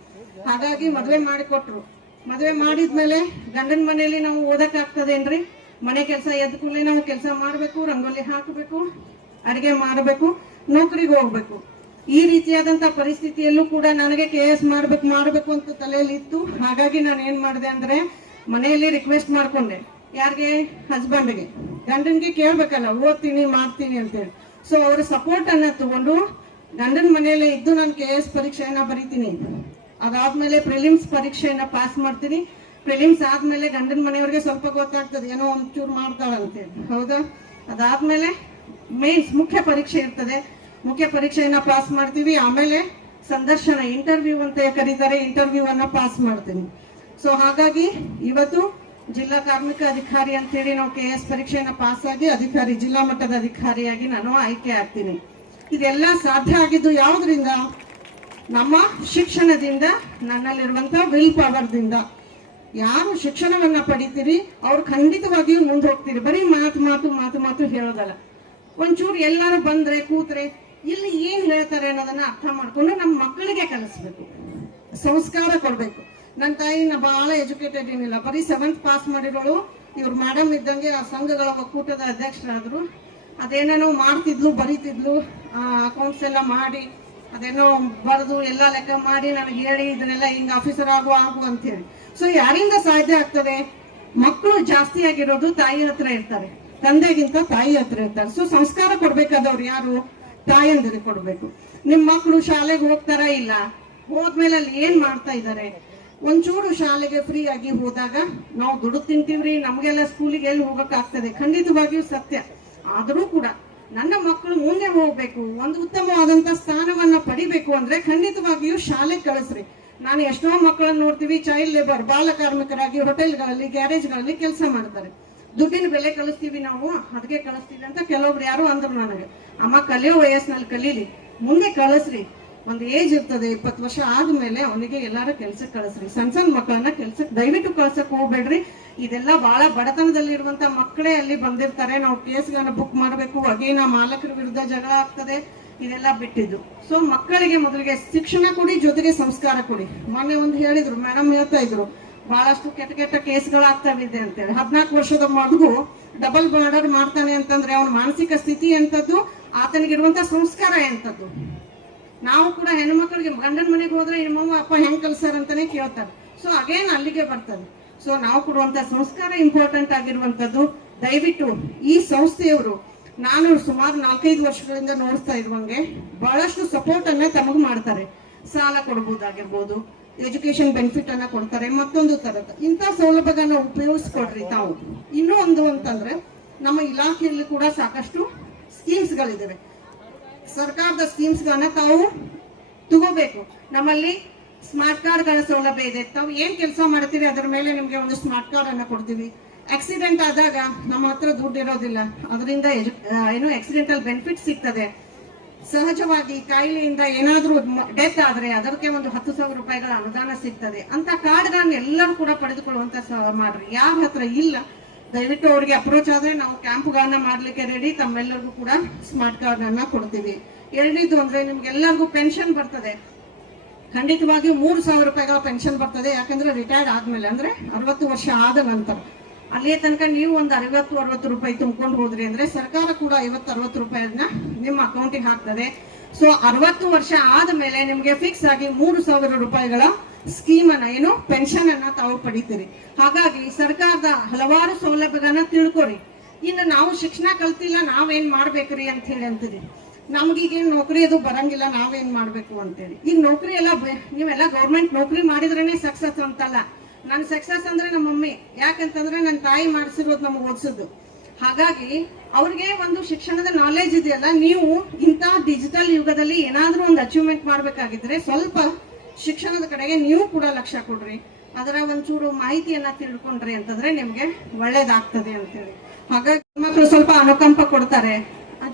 ಹಾಗಾಗಿ ಮದುವೆ ಮಾಡಿಕೊಟ್ರು. ಮದುವೆ ಮಾಡಿದ್ಮೇಲೆ ಗಂಡನ ಮನೆಯಲ್ಲಿ ನಾವು ಓದಕ್ ಆಗ್ತದೇನ್ರಿ? ಮನೆ ಕೆಲಸ ಎದ್ದ ಕೂಡಲೇ ನಾವು ಕೆಲಸ ಮಾಡ್ಬೇಕು, ರಂಗೋಲಿ ಹಾಕಬೇಕು, ಅಡಿಗೆ ಮಾಡಬೇಕು, ನೌಕರಿಗೆ ಹೋಗ್ಬೇಕು. ಈ ರೀತಿಯಾದಂತ ಪರಿಸ್ಥಿತಿಯಲ್ಲೂ ಕೂಡ ನನಗೆ KS ಮಾಡ್ಬೇಕು ಅಂತ ತಲೆಯಲ್ಲಿ ಇತ್ತು. ಹಾಗಾಗಿ ನಾನು ಏನ್ ಮಾಡಿದೆ ಅಂದ್ರೆ ಮನೆಯಲ್ಲಿ ರಿಕ್ವೆಸ್ಟ್ ಮಾಡ್ಕೊಂಡೆ, ಯಾರಿಗೆ, ಹಸ್ಬೆಂಡ್ಗೆ, ಗಂಡನ್ಗೆ ಕೇಳ್ಬೇಕಲ್ಲ, ಓದ್ತೀನಿ ಮಾಡ್ತೀನಿ ಅಂತೇಳಿ. ಸೊ ಅವ್ರ ಸಪೋರ್ಟ್ ಅನ್ನ ತಗೊಂಡು ಗಂಡನ ಮನೆಯಲ್ಲೇ ಇದ್ದು ನಾನು KS ಪರೀಕ್ಷೆಯನ್ನ ಬರೀತೀನಿ. ಅದಾದ್ಮೇಲೆ ಪ್ರಿಲಿಮ್ಸ್ ಪರೀಕ್ಷೆಯನ್ನ ಪಾಸ್ ಮಾಡ್ತೀನಿ. ಪ್ರಿಲಿಮ್ಸ್ ಆದ್ಮೇಲೆ ಗಂಡನ ಮನೆಯವ್ರಿಗೆ ಸ್ವಲ್ಪ ಗೊತ್ತಾಗ್ತದೆ, ಏನೋ ಒಂಚೂರು ಮಾಡ್ತಾಳಂತೇಳಿ, ಹೌದಾ. ಅದಾದ್ಮೇಲೆ ಮೇನ್ಸ್ ಮುಖ್ಯ ಪರೀಕ್ಷೆ ಇರ್ತದೆ. ಮುಖ್ಯ ಪರೀಕ್ಷೆಯನ್ನ ಪಾಸ್ ಮಾಡ್ತೀವಿ. ಆಮೇಲೆ ಸಂದರ್ಶನ, ಇಂಟರ್ವ್ಯೂ ಅಂತ ಕರೀತಾರೆ, ಇಂಟರ್ವ್ಯೂ ಅನ್ನ ಪಾಸ್ ಮಾಡ್ತೀನಿ. ಸೊ ಹಾಗಾಗಿ ಇವತ್ತು ಜಿಲ್ಲಾ ಕಾರ್ಮಿಕ ಅಧಿಕಾರಿ ಅಂತ ಹೇಳಿ ನಾವು KS ಪರೀಕ್ಷೆಯನ್ನ ಪಾಸ್ ಆಗಿ ಅಧಿಕಾರಿ, ಜಿಲ್ಲಾ ಮಟ್ಟದ ಅಧಿಕಾರಿಯಾಗಿ ನಾನು ಆಯ್ಕೆ ಆಗ್ತೀನಿ. ಇದೆಲ್ಲ ಸಾಧ್ಯ ಆಗಿದ್ದು ಯಾವುದರಿಂದ? ನಮ್ಮ ಶಿಕ್ಷಣದಿಂದ, ನನ್ನಲ್ಲಿರುವಂತ ವಿಲ್ ಪವರ್ದಿಂದ. ಯಾರು ಶಿಕ್ಷಣವನ್ನ ಪಡಿತೀರಿ ಅವ್ರು ಖಂಡಿತವಾಗಿಯೂ ಮುಂದೆ ಹೋಗ್ತೀರಿ. ಬರೀ ಮಾತು ಮಾತು ಮಾತು ಮಾತು ಹೇಳೋದಲ್ಲ. ಒಂಚೂರು ಎಲ್ಲಾರು ಬಂದ್ರೆ ಕೂತ್ರೆ ಇಲ್ಲಿ ಏನ್ ಹೇಳ್ತಾರೆ ಅನ್ನೋದನ್ನ ಅರ್ಥ ಮಾಡ್ಕೊಂಡು ನಮ್ಮ ಮಕ್ಕಳಿಗೆ ಕಲಿಸ್ಬೇಕು, ಸಂಸ್ಕಾರ ಕೊಡ್ಬೇಕು. ನನ್ನ ತಾಯಿನ ಬಹಳ ಎಜುಕೇಟೆಡ್ ಏನಿಲ್ಲ, ಬರೀ 7th ಪಾಸ್ ಮಾಡಿರೋಳು. ಇವ್ರು ಮೇಡಮ್ ಇದ್ದಂಗೆ ಆ ಸಂಘಗಳ ಒಕ್ಕೂಟದ ಅಧ್ಯಕ್ಷರಾದ್ರು. ಅದೇನೇನೋ ಮಾಡ್ತಿದ್ಲು, ಬರೀತಿದ್ಲು, ಅಕೌಂಟ್ಸ್ ಎಲ್ಲ ಮಾಡಿ ಅದೇನೋ ಬರೆದು ಎಲ್ಲ ಲೆಕ್ಕ ಮಾಡಿ ನನಗೆ ಹೇಳಿ ಇದನ್ನೆಲ್ಲ ಹಿಂಗ ಆಫೀಸರ್ ಆಗು ಅಂತ ಹೇಳಿ. ಸೊ ಯಾರಿಂದ ಸಾಧ್ಯ ಆಗ್ತದೆ? ಮಕ್ಕಳು ಜಾಸ್ತಿ ಆಗಿರೋದು ತಾಯಿ ಹತ್ರ ಇರ್ತಾರೆ, ತಂದೆಗಿಂತ ತಾಯಿ ಹತ್ರ ಇರ್ತಾರೆ. ಸೊ ಸಂಸ್ಕಾರ ಕೊಡ್ಬೇಕಾದವ್ರು ಯಾರು? ತಾಯಂದಿರಿಗೆ ಕೊಡ್ಬೇಕು. ನಿಮ್ ಮಕ್ಕಳು ಶಾಲೆಗೆ ಹೋಗ್ತಾರ ಇಲ್ಲ, ಹೋದ್ಮೇಲೆ ಅಲ್ಲಿ ಏನ್ ಮಾಡ್ತಾ ಇದ್ದಾರೆ? ಒಂಚೂರು ಶಾಲೆಗೆ ಫ್ರೀ ಆಗಿ ಹೋದಾಗ ನಾವು ದುಡ್ಡು ತಿಂತೀವ್ರಿ, ನಮ್ಗೆಲ್ಲ ಸ್ಕೂಲಿಗೆ ಎಲ್ಲಿ ಹೋಗಕ್ ಆಗ್ತದೆ? ಖಂಡಿತವಾಗಿಯೂ ಸತ್ಯ. ಆದರೂ ಕೂಡ ನನ್ನ ಮಕ್ಕಳು ಮುಂದೆ ಹೋಗ್ಬೇಕು, ಒಂದು ಉತ್ತಮವಾದಂತ ಸ್ಥಾನವನ್ನ ಪಡಿಬೇಕು ಅಂದ್ರೆ ಖಂಡಿತವಾಗಿಯೂ ಶಾಲೆ ಕಳಿಸ್ರಿ. ನಾನು ಎಷ್ಟೋ ಮಕ್ಕಳನ್ನ ನೋಡ್ತೀವಿ, ಚೈಲ್ಡ್ ಲೇಬರ್, ಬಾಲ ಕಾರ್ಮಿಕರಾಗಿ ಹೋಟೆಲ್ಗಳಲ್ಲಿ, ಗ್ಯಾರೇಜ್ಗಳಲ್ಲಿ ಕೆಲಸ ಮಾಡ್ತಾರೆ. ದುಡ್ಡಿನ ಬೆಲೆ ಕಲಿಸ್ತೀವಿ ನಾವು, ಅದಕ್ಕೆ ಕಳಿಸ್ತೀವಿ ಅಂತ ಕೆಲವೊಬ್ರು ಯಾರು ಅಂದ್ರು ನನಗೆ. ಅಮ್ಮ, ಕಲಿಯೋ ವಯಸ್ಸಿನಲ್ಲಿ ಕಲೀಲಿ, ಮುಂದೆ ಕಳಿಸ್ರಿ. ಒಂದು ಏಜ್ ಇರ್ತದೆ, 20 ವರ್ಷ ಆದ್ಮೇಲೆ ಅವನಿಗೆ ಎಲ್ಲಾರ ಕೆಲ್ಸಕ್ಕೆ ಕಳಿಸ್ರಿ. ಸಣ್ಣ ಮಕ್ಕಳನ್ನ ಕೆಲ್ಸಕ್ಕೆ ದಯವಿಟ್ಟು ಕಳ್ಸಕ್ ಹೋಗ್ಬೇಡ್ರಿ. ಇದೆಲ್ಲ ಬಹಳ ಬಡತನದಲ್ಲಿರುವಂತ ಮಕ್ಕಳೇ ಅಲ್ಲಿ ಬಂದಿರ್ತಾರೆ. ನಾವು ಕೇಸ್ಗಳನ್ನ ಬುಕ್ ಮಾಡಬೇಕು, ಅಗೇನ ಮಾಲಕರ ವಿರುದ್ಧ ಜಗಳ ಆಗ್ತದೆ, ಇದೆಲ್ಲ ಬಿಟ್ಟಿದ್ದು. ಸೊ ಮಕ್ಕಳಿಗೆ ಮೊದಲಿಗೆ ಶಿಕ್ಷಣ ಕೊಡಿ, ಜೊತೆಗೆ ಸಂಸ್ಕಾರ ಕೊಡಿ. ಮೊನ್ನೆ ಒಂದು ಹೇಳಿದ್ರು ಮೇಡಮ್, ಹೇಳ್ತಾ ಇದ್ರು ಬಹಳಷ್ಟು ಕೆಟ್ಟ ಕೆಟ್ಟ ಕೇಸ್ಗಳಾಗ್ತಾವಿದೆ ಅಂತೇಳಿ. 14 ವರ್ಷದ ಮಗು ಡಬಲ್ ಮರ್ಡರ್ ಮಾಡ್ತಾನೆ ಅಂತಂದ್ರೆ ಅವನ ಮಾನಸಿಕ ಸ್ಥಿತಿ ಎಂತದ್ದು, ಆತನಿಗಿರುವಂತ ಸಂಸ್ಕಾರ ಎಂತದ್ದು. ನಾವು ಕೂಡ ಹೆಣ್ಮಕ್ಳಿಗೆ ಗಂಡನ ಮನೆಗೆ ಹೋದ್ರೆ ನಿಮ್ಮವ್ವ ಅಪ್ಪ ಹೆಂಗ್ ಕಲ್ಸಾರ ಅಂತಾನೆ ಕೇಳ್ತಾರೆ. ಸೊ ಅಗೇನ್ ಅಲ್ಲಿಗೆ ಬರ್ತದೆ. ಸೊ ನಾವು ಕೊಡುವಂತ ಸಂಸ್ಕಾರ ಇಂಪಾರ್ಟೆಂಟ್ ಆಗಿರುವಂತದ್ದು. ದಯವಿಟ್ಟು ಈ ಸಂಸ್ಥೆಯವರು, ನಾನು ಸುಮಾರು 4-5 ವರ್ಷಗಳಿಂದ ನೋಡ್ತಾ ಇರುವಂಗೆ ಬಹಳಷ್ಟು ಸಪೋರ್ಟ್ ಅನ್ನ ತಮಗ್ ಮಾಡ್ತಾರೆ. ಸಾಲ ಕೊಡ್ಬೋದಾಗಿರ್ಬೋದು, ಎಜುಕೇಶನ್ ಬೆನಿಫಿಟ್ ಅನ್ನ ಕೊಡ್ತಾರೆ, ಮತ್ತೊಂದು ತರದ ಇಂಥ ಸೌಲಭ್ಯಗಳನ್ನ ಉಪಯೋಗಿಸ್ಕೊಡ್ರಿ ತಾವು. ಇನ್ನೂ ಒಂದು ಅಂತಂದ್ರೆ ನಮ್ಮ ಇಲಾಖೆಯಲ್ಲಿ ಕೂಡ ಸಾಕಷ್ಟು ಸ್ಕೀಮ್ಸ್ ಗಳಿದಾವೆ. ಸರ್ಕಾರದ ಸ್ಕೀಮ್ಸ್ ಗಳನ್ನ ತಾವು ತಗೋಬೇಕು. ನಮ್ಮಲ್ಲಿ ಸ್ಮಾರ್ಟ್ ಕಾರ್ಡ್ ಗಳ ಸೌಲಭ್ಯ ಇದೆ. ತಾವು ಏನ್ ಕೆಲಸ ಮಾಡ್ತೀವಿ ಅದರ ಮೇಲೆ ನಿಮ್ಗೆ ಒಂದು ಸ್ಮಾರ್ಟ್ ಕಾರ್ಡ್ ಅನ್ನ ಕೊಡ್ತೀವಿ. ಆಕ್ಸಿಡೆಂಟ್ ಆದಾಗ ನಮ್ಮ ಹತ್ರ ದುಡ್ಡು ಇರೋದಿಲ್ಲ, ಅದರಿಂದ ಏನು ಆಕ್ಸಿಡೆಂಟಲ್ ಬೆನಿಫಿಟ್ ಸಿಗ್ತದೆ. ಸಹಜವಾಗಿ ಕಾಯಿಲೆಯಿಂದ ಏನಾದ್ರೂ ಡೆತ್ ಆದ್ರೆ ಅದಕ್ಕೆ ಒಂದು 10,000 ರೂಪಾಯಿಗಳ ಅನುದಾನ ಸಿಗ್ತದೆ. ಅಂತ ಕಾರ್ಡ್ಗಳನ್ನ ಎಲ್ಲರೂ ಕೂಡ ಪಡೆದುಕೊಳ್ಳುವಂತ ಮಾಡ್ರಿ. ಯಾರ ಹತ್ರ ಇಲ್ಲ ದಯವಿಟ್ಟು ಅವರಿಗೆ ಅಪ್ರೋಚ್ ಆದ್ರೆ ನಾವು ಕ್ಯಾಂಪ್ಗಳನ್ನ ಮಾಡ್ಲಿಕ್ಕೆ ರೆಡಿ. ತಮ್ಮೆಲ್ಲರಿಗೂ ಕೂಡ ಸ್ಮಾರ್ಟ್ ಕಾರ್ಡ್ ಅನ್ನ ಕೊಡ್ತೀವಿ. ಎರಡನೇದು ಅಂದ್ರೆ ನಿಮ್ಗೆಲ್ಲರಿಗೂ ಪೆನ್ಷನ್ ಬರ್ತದೆ. ಖಂಡಿತವಾಗಿಯೂ 3,000 ರೂಪಾಯಿಗಳ ಪೆನ್ಷನ್ ಬರ್ತದೆ. ಯಾಕಂದ್ರೆ ರಿಟೈರ್ಡ್ ಆದ್ಮೇಲೆ ಅಂದ್ರೆ 60 ವರ್ಷ ಆದ ನಂತರ ಅಲ್ಲಿಯ ತನಕ ನೀವು ಒಂದು 50-60 ರೂಪಾಯಿ ತುಂಬಿಕೊಂಡು ಹೋದ್ರಿ ಅಂದ್ರೆ ಸರ್ಕಾರ ಕೂಡ 50-60 ರೂಪಾಯಿನ ನಿಮ್ಮ ಅಕೌಂಟಿಗೆ ಹಾಕ್ತದೆ. ಸೊ 60 ವರ್ಷ ಆದ್ಮೇಲೆ ನಿಮ್ಗೆ ಫಿಕ್ಸ್ ಆಗಿ 3,000 ರೂಪಾಯಿಗಳ ಸ್ಕೀಮ್ ಅನ್ನ, ಏನು ಪೆನ್ಷನ್ ಅನ್ನ ತಾವು ಪಡಿತೀರಿ. ಹಾಗಾಗಿ ಸರ್ಕಾರದ ಹಲವಾರು ಸೌಲಭ್ಯಗಳನ್ನ ತಿಳ್ಕೊರಿ. ಇನ್ನು ನಾವು ಶಿಕ್ಷಣ ಕಲ್ತಿಲ್ಲ, ನಾವೇನ್ ಮಾಡ್ಬೇಕ್ರಿ ಅಂತ ಹೇಳಿ ಅಂತೀರಿ. ನಮ್ಗೀಗೇನು ನೌಕರಿ ಅದು ಬರಂಗಿಲ್ಲ, ನಾವೇನ್ ಮಾಡ್ಬೇಕು ಅಂತೇಳಿ. ಈಗ ನೌಕರಿ ಎಲ್ಲ ನೀವೆಲ್ಲ ಗೌರ್ಮೆಂಟ್ ನೌಕರಿ ಮಾಡಿದ್ರೇನೆ ಸಕ್ಸಸ್ ಅಂತಲ್ಲ. ನನ್ ಸಕ್ಸಸ್ ಅಂದ್ರೆ ನಮ್ಮ ಮಮ್ಮಿ, ಯಾಕಂತಂದ್ರೆ ನನ್ನ ತಾಯಿ ಮಾಡಿಸಿರೋದು ನಮ್ಗೆ ಓದಿಸೋದು. ಹಾಗಾಗಿ ಅವ್ರಿಗೆ ಒಂದು ಶಿಕ್ಷಣದ ನಾಲೆಜ್ ಇದೆಯಲ್ಲ. ನೀವು ಇಂಥ ಡಿಜಿಟಲ್ ಯುಗದಲ್ಲಿ ಏನಾದ್ರೂ ಒಂದು ಅಚೀವ್ಮೆಂಟ್ ಮಾಡ್ಬೇಕಾಗಿದ್ರೆ ಸ್ವಲ್ಪ ಶಿಕ್ಷಣದ ಕಡೆಗೆ ನೀವು ಕೂಡ ಲಕ್ಷ್ಯ ಕೊಡ್ರಿ. ಅದರ ಒಂಚೂರು ಮಾಹಿತಿಯನ್ನ ತಿಳ್ಕೊಂಡ್ರಿ ಅಂತಂದ್ರೆ ನಿಮ್ಗೆ ಒಳ್ಳೇದಾಗ್ತದೆ ಅಂತೇಳಿ. ಹಾಗಾಗಿ ಮಕ್ಕಳು ಸ್ವಲ್ಪ ಅನುಕಂಪ ಕೊಡ್ತಾರೆ,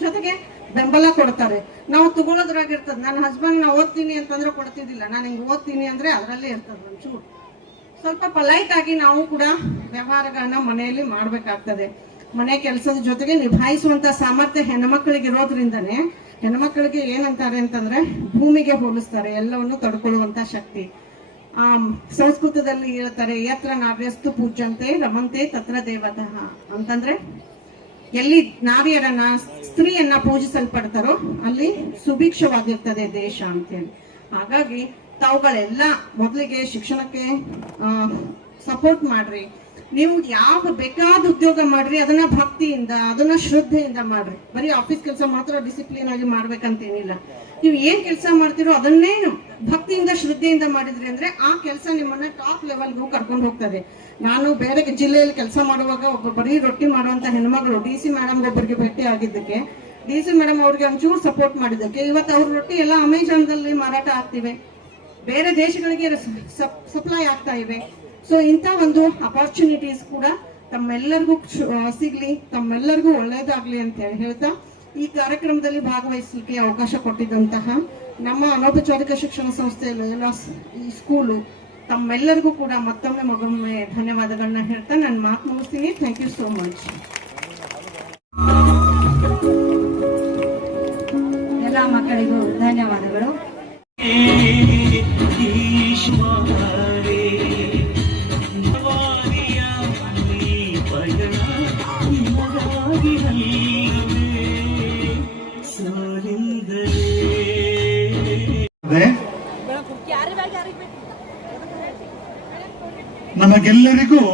ಜೊತೆಗೆ ಬೆಂಬಲ ಕೊಡ್ತಾರೆ. ನಾವು ತಗೊಳ್ಳೋದ್ರಾಗಿರ್ತದೆ. ನನ್ನ ಹಸ್ಬೆಂಡ್ ನಾ ಓದ್ತೀನಿ ಅಂತಂದ್ರೆ ಕೊಡ್ತಿದ್ದಿಲ್ಲ, ನಾನು ಹಿಂಗೆ ಓದ್ತೀನಿ ಅಂದ್ರೆ ಅದರಲ್ಲೇ ಇರ್ತದೆ. ಒಂಚೂರು ಸ್ವಲ್ಪ ಪೊಲೈಟ್ ಆಗಿ ನಾವು ಕೂಡ ವ್ಯವಹಾರಗಳನ್ನ ಮನೆಯಲ್ಲಿ ಮಾಡ್ಬೇಕಾಗ್ತದೆ. ಮನೆ ಕೆಲಸದ ಜೊತೆಗೆ ನಿಭಾಯಿಸುವಂತ ಸಾಮರ್ಥ್ಯ ಹೆಣ್ಮಕ್ಳಿಗೆ ಇರೋದ್ರಿಂದನೇ ಹೆಣ್ಮಕ್ಳಿಗೆ ಏನಂತಾರೆ ಅಂತಂದ್ರೆ ಭೂಮಿಗೆ ಹೋಲಿಸ್ತಾರೆ, ಎಲ್ಲವನ್ನು ತಡ್ಕೊಳ್ಳುವಂತ ಶಕ್ತಿ. ಸಂಸ್ಕೃತದಲ್ಲಿ ಹೇಳ್ತಾರೆ, ಯತ್ರ ನಾವ್ಯಸ್ತು ಪೂಜ್ಯಂತೆ ರಮಂತೆ ತತ್ರ ದೇವತಃ ಅಂತಂದ್ರೆ ಎಲ್ಲಿ ನಾರಿಯರನ್ನ ಸ್ತ್ರೀಯನ್ನ ಪೂಜಿಸಲ್ಪಡ್ತಾರೋ ಅಲ್ಲಿ ಸುಭಿಕ್ಷವಾಗಿರ್ತದೆ ದೇಶ ಅಂತೇಳಿ. ಹಾಗಾಗಿ ತಾವುಗಳೆಲ್ಲ ಮೊದಲಿಗೆ ಶಿಕ್ಷಣಕ್ಕೆ ಸಪೋರ್ಟ್ ಮಾಡ್ರಿ. ನೀವು ಯಾವ ಬೇಕಾದ ಉದ್ಯೋಗ ಮಾಡ್ರಿ, ಅದನ್ನ ಭಕ್ತಿಯಿಂದ, ಅದನ್ನ ಶ್ರದ್ಧೆಯಿಂದ ಮಾಡ್ರಿ. ಬರೀ ಆಫೀಸ್ ಕೆಲಸ ಮಾತ್ರ ಡಿಸಿಪ್ಲಿನ್ ಆಗಿ ಮಾಡ್ಬೇಕಂತೇನಿಲ್ಲ. ನೀವು ಏನ್ ಕೆಲಸ ಮಾಡ್ತಿರೋ ಅದನ್ನೇ ಭಕ್ತಿಯಿಂದ ಶ್ರದ್ಧೆಯಿಂದ ಮಾಡಿದ್ರಿ ಅಂದ್ರೆ ಆ ಕೆಲಸ ನಿಮ್ಮನ್ನ ಟಾಪ್ ಲೆವೆಲ್ಗೂ ಕರ್ಕೊಂಡು ಹೋಗ್ತದೆ. ನಾನು ಬೇರೆ ಜಿಲ್ಲೆಯಲ್ಲಿ ಕೆಲಸ ಮಾಡುವಾಗ ಒಬ್ಬ ಬರೀ ರೊಟ್ಟಿ ಮಾಡುವಂತ ಹೆಣ್ಮಗಳು DC ಮೇಡಮ್ ಒಬ್ಬರಿಗೆ ಭೇಟಿ ಆಗಿದ್ದಕ್ಕೆ, DC ಮೇಡಮ್ ಅವ್ರಿಗೆ ಒಂಚೂರು ಸಪೋರ್ಟ್ ಮಾಡಿದ್ದಕ್ಕೆ ಇವತ್ತು ಅವ್ರ ರೊಟ್ಟಿ ಎಲ್ಲ ಅಮೆಜಾನ್ದಲ್ಲಿ ಮಾರಾಟ ಆಗ್ತಿವೆ, ಬೇರೆ ದೇಶಗಳಿಗೆ ಸಪ್ಲೈ ಆಗ್ತಾ ಇವೆ. ಸೊ ಇಂಥ ಒಂದು ಅಪಾರ್ಚುನಿಟೀಸ್ ಕೂಡ ತಮ್ಮೆಲ್ಲರಿಗೂ ಸಿಗ್ಲಿ, ತಮ್ಮೆಲ್ಲರಿಗೂ ಒಳ್ಳೇದಾಗ್ಲಿ ಅಂತ ಹೇಳ್ತಾ ಈ ಕಾರ್ಯಕ್ರಮದಲ್ಲಿ ಭಾಗವಹಿಸಲಿಕ್ಕೆ ಅವಕಾಶ ಕೊಟ್ಟಿದ್ದಂತಹ ನಮ್ಮ ಅನೌಪಚಾರಿಕ ಶಿಕ್ಷಣ ಸಂಸ್ಥೆಯಲ್ಲಿ ಎಲ್ಲ ಈ ಸ್ಕೂಲು ತಮ್ಮೆಲ್ಲರಿಗೂ ಕೂಡ ಮತ್ತೊಮ್ಮೆ ಧನ್ಯವಾದಗಳನ್ನ ಹೇಳ್ತಾ ನಾನು ಮಾತು ಮುಗಿಸ್ತೀನಿ. Thank you so much. ಎಲ್ಲ ಮಕ್ಕಳಿಗೂ ಧನ್ಯವಾದಗಳು. ನಮಗೆಲ್ಲರಿಗೂ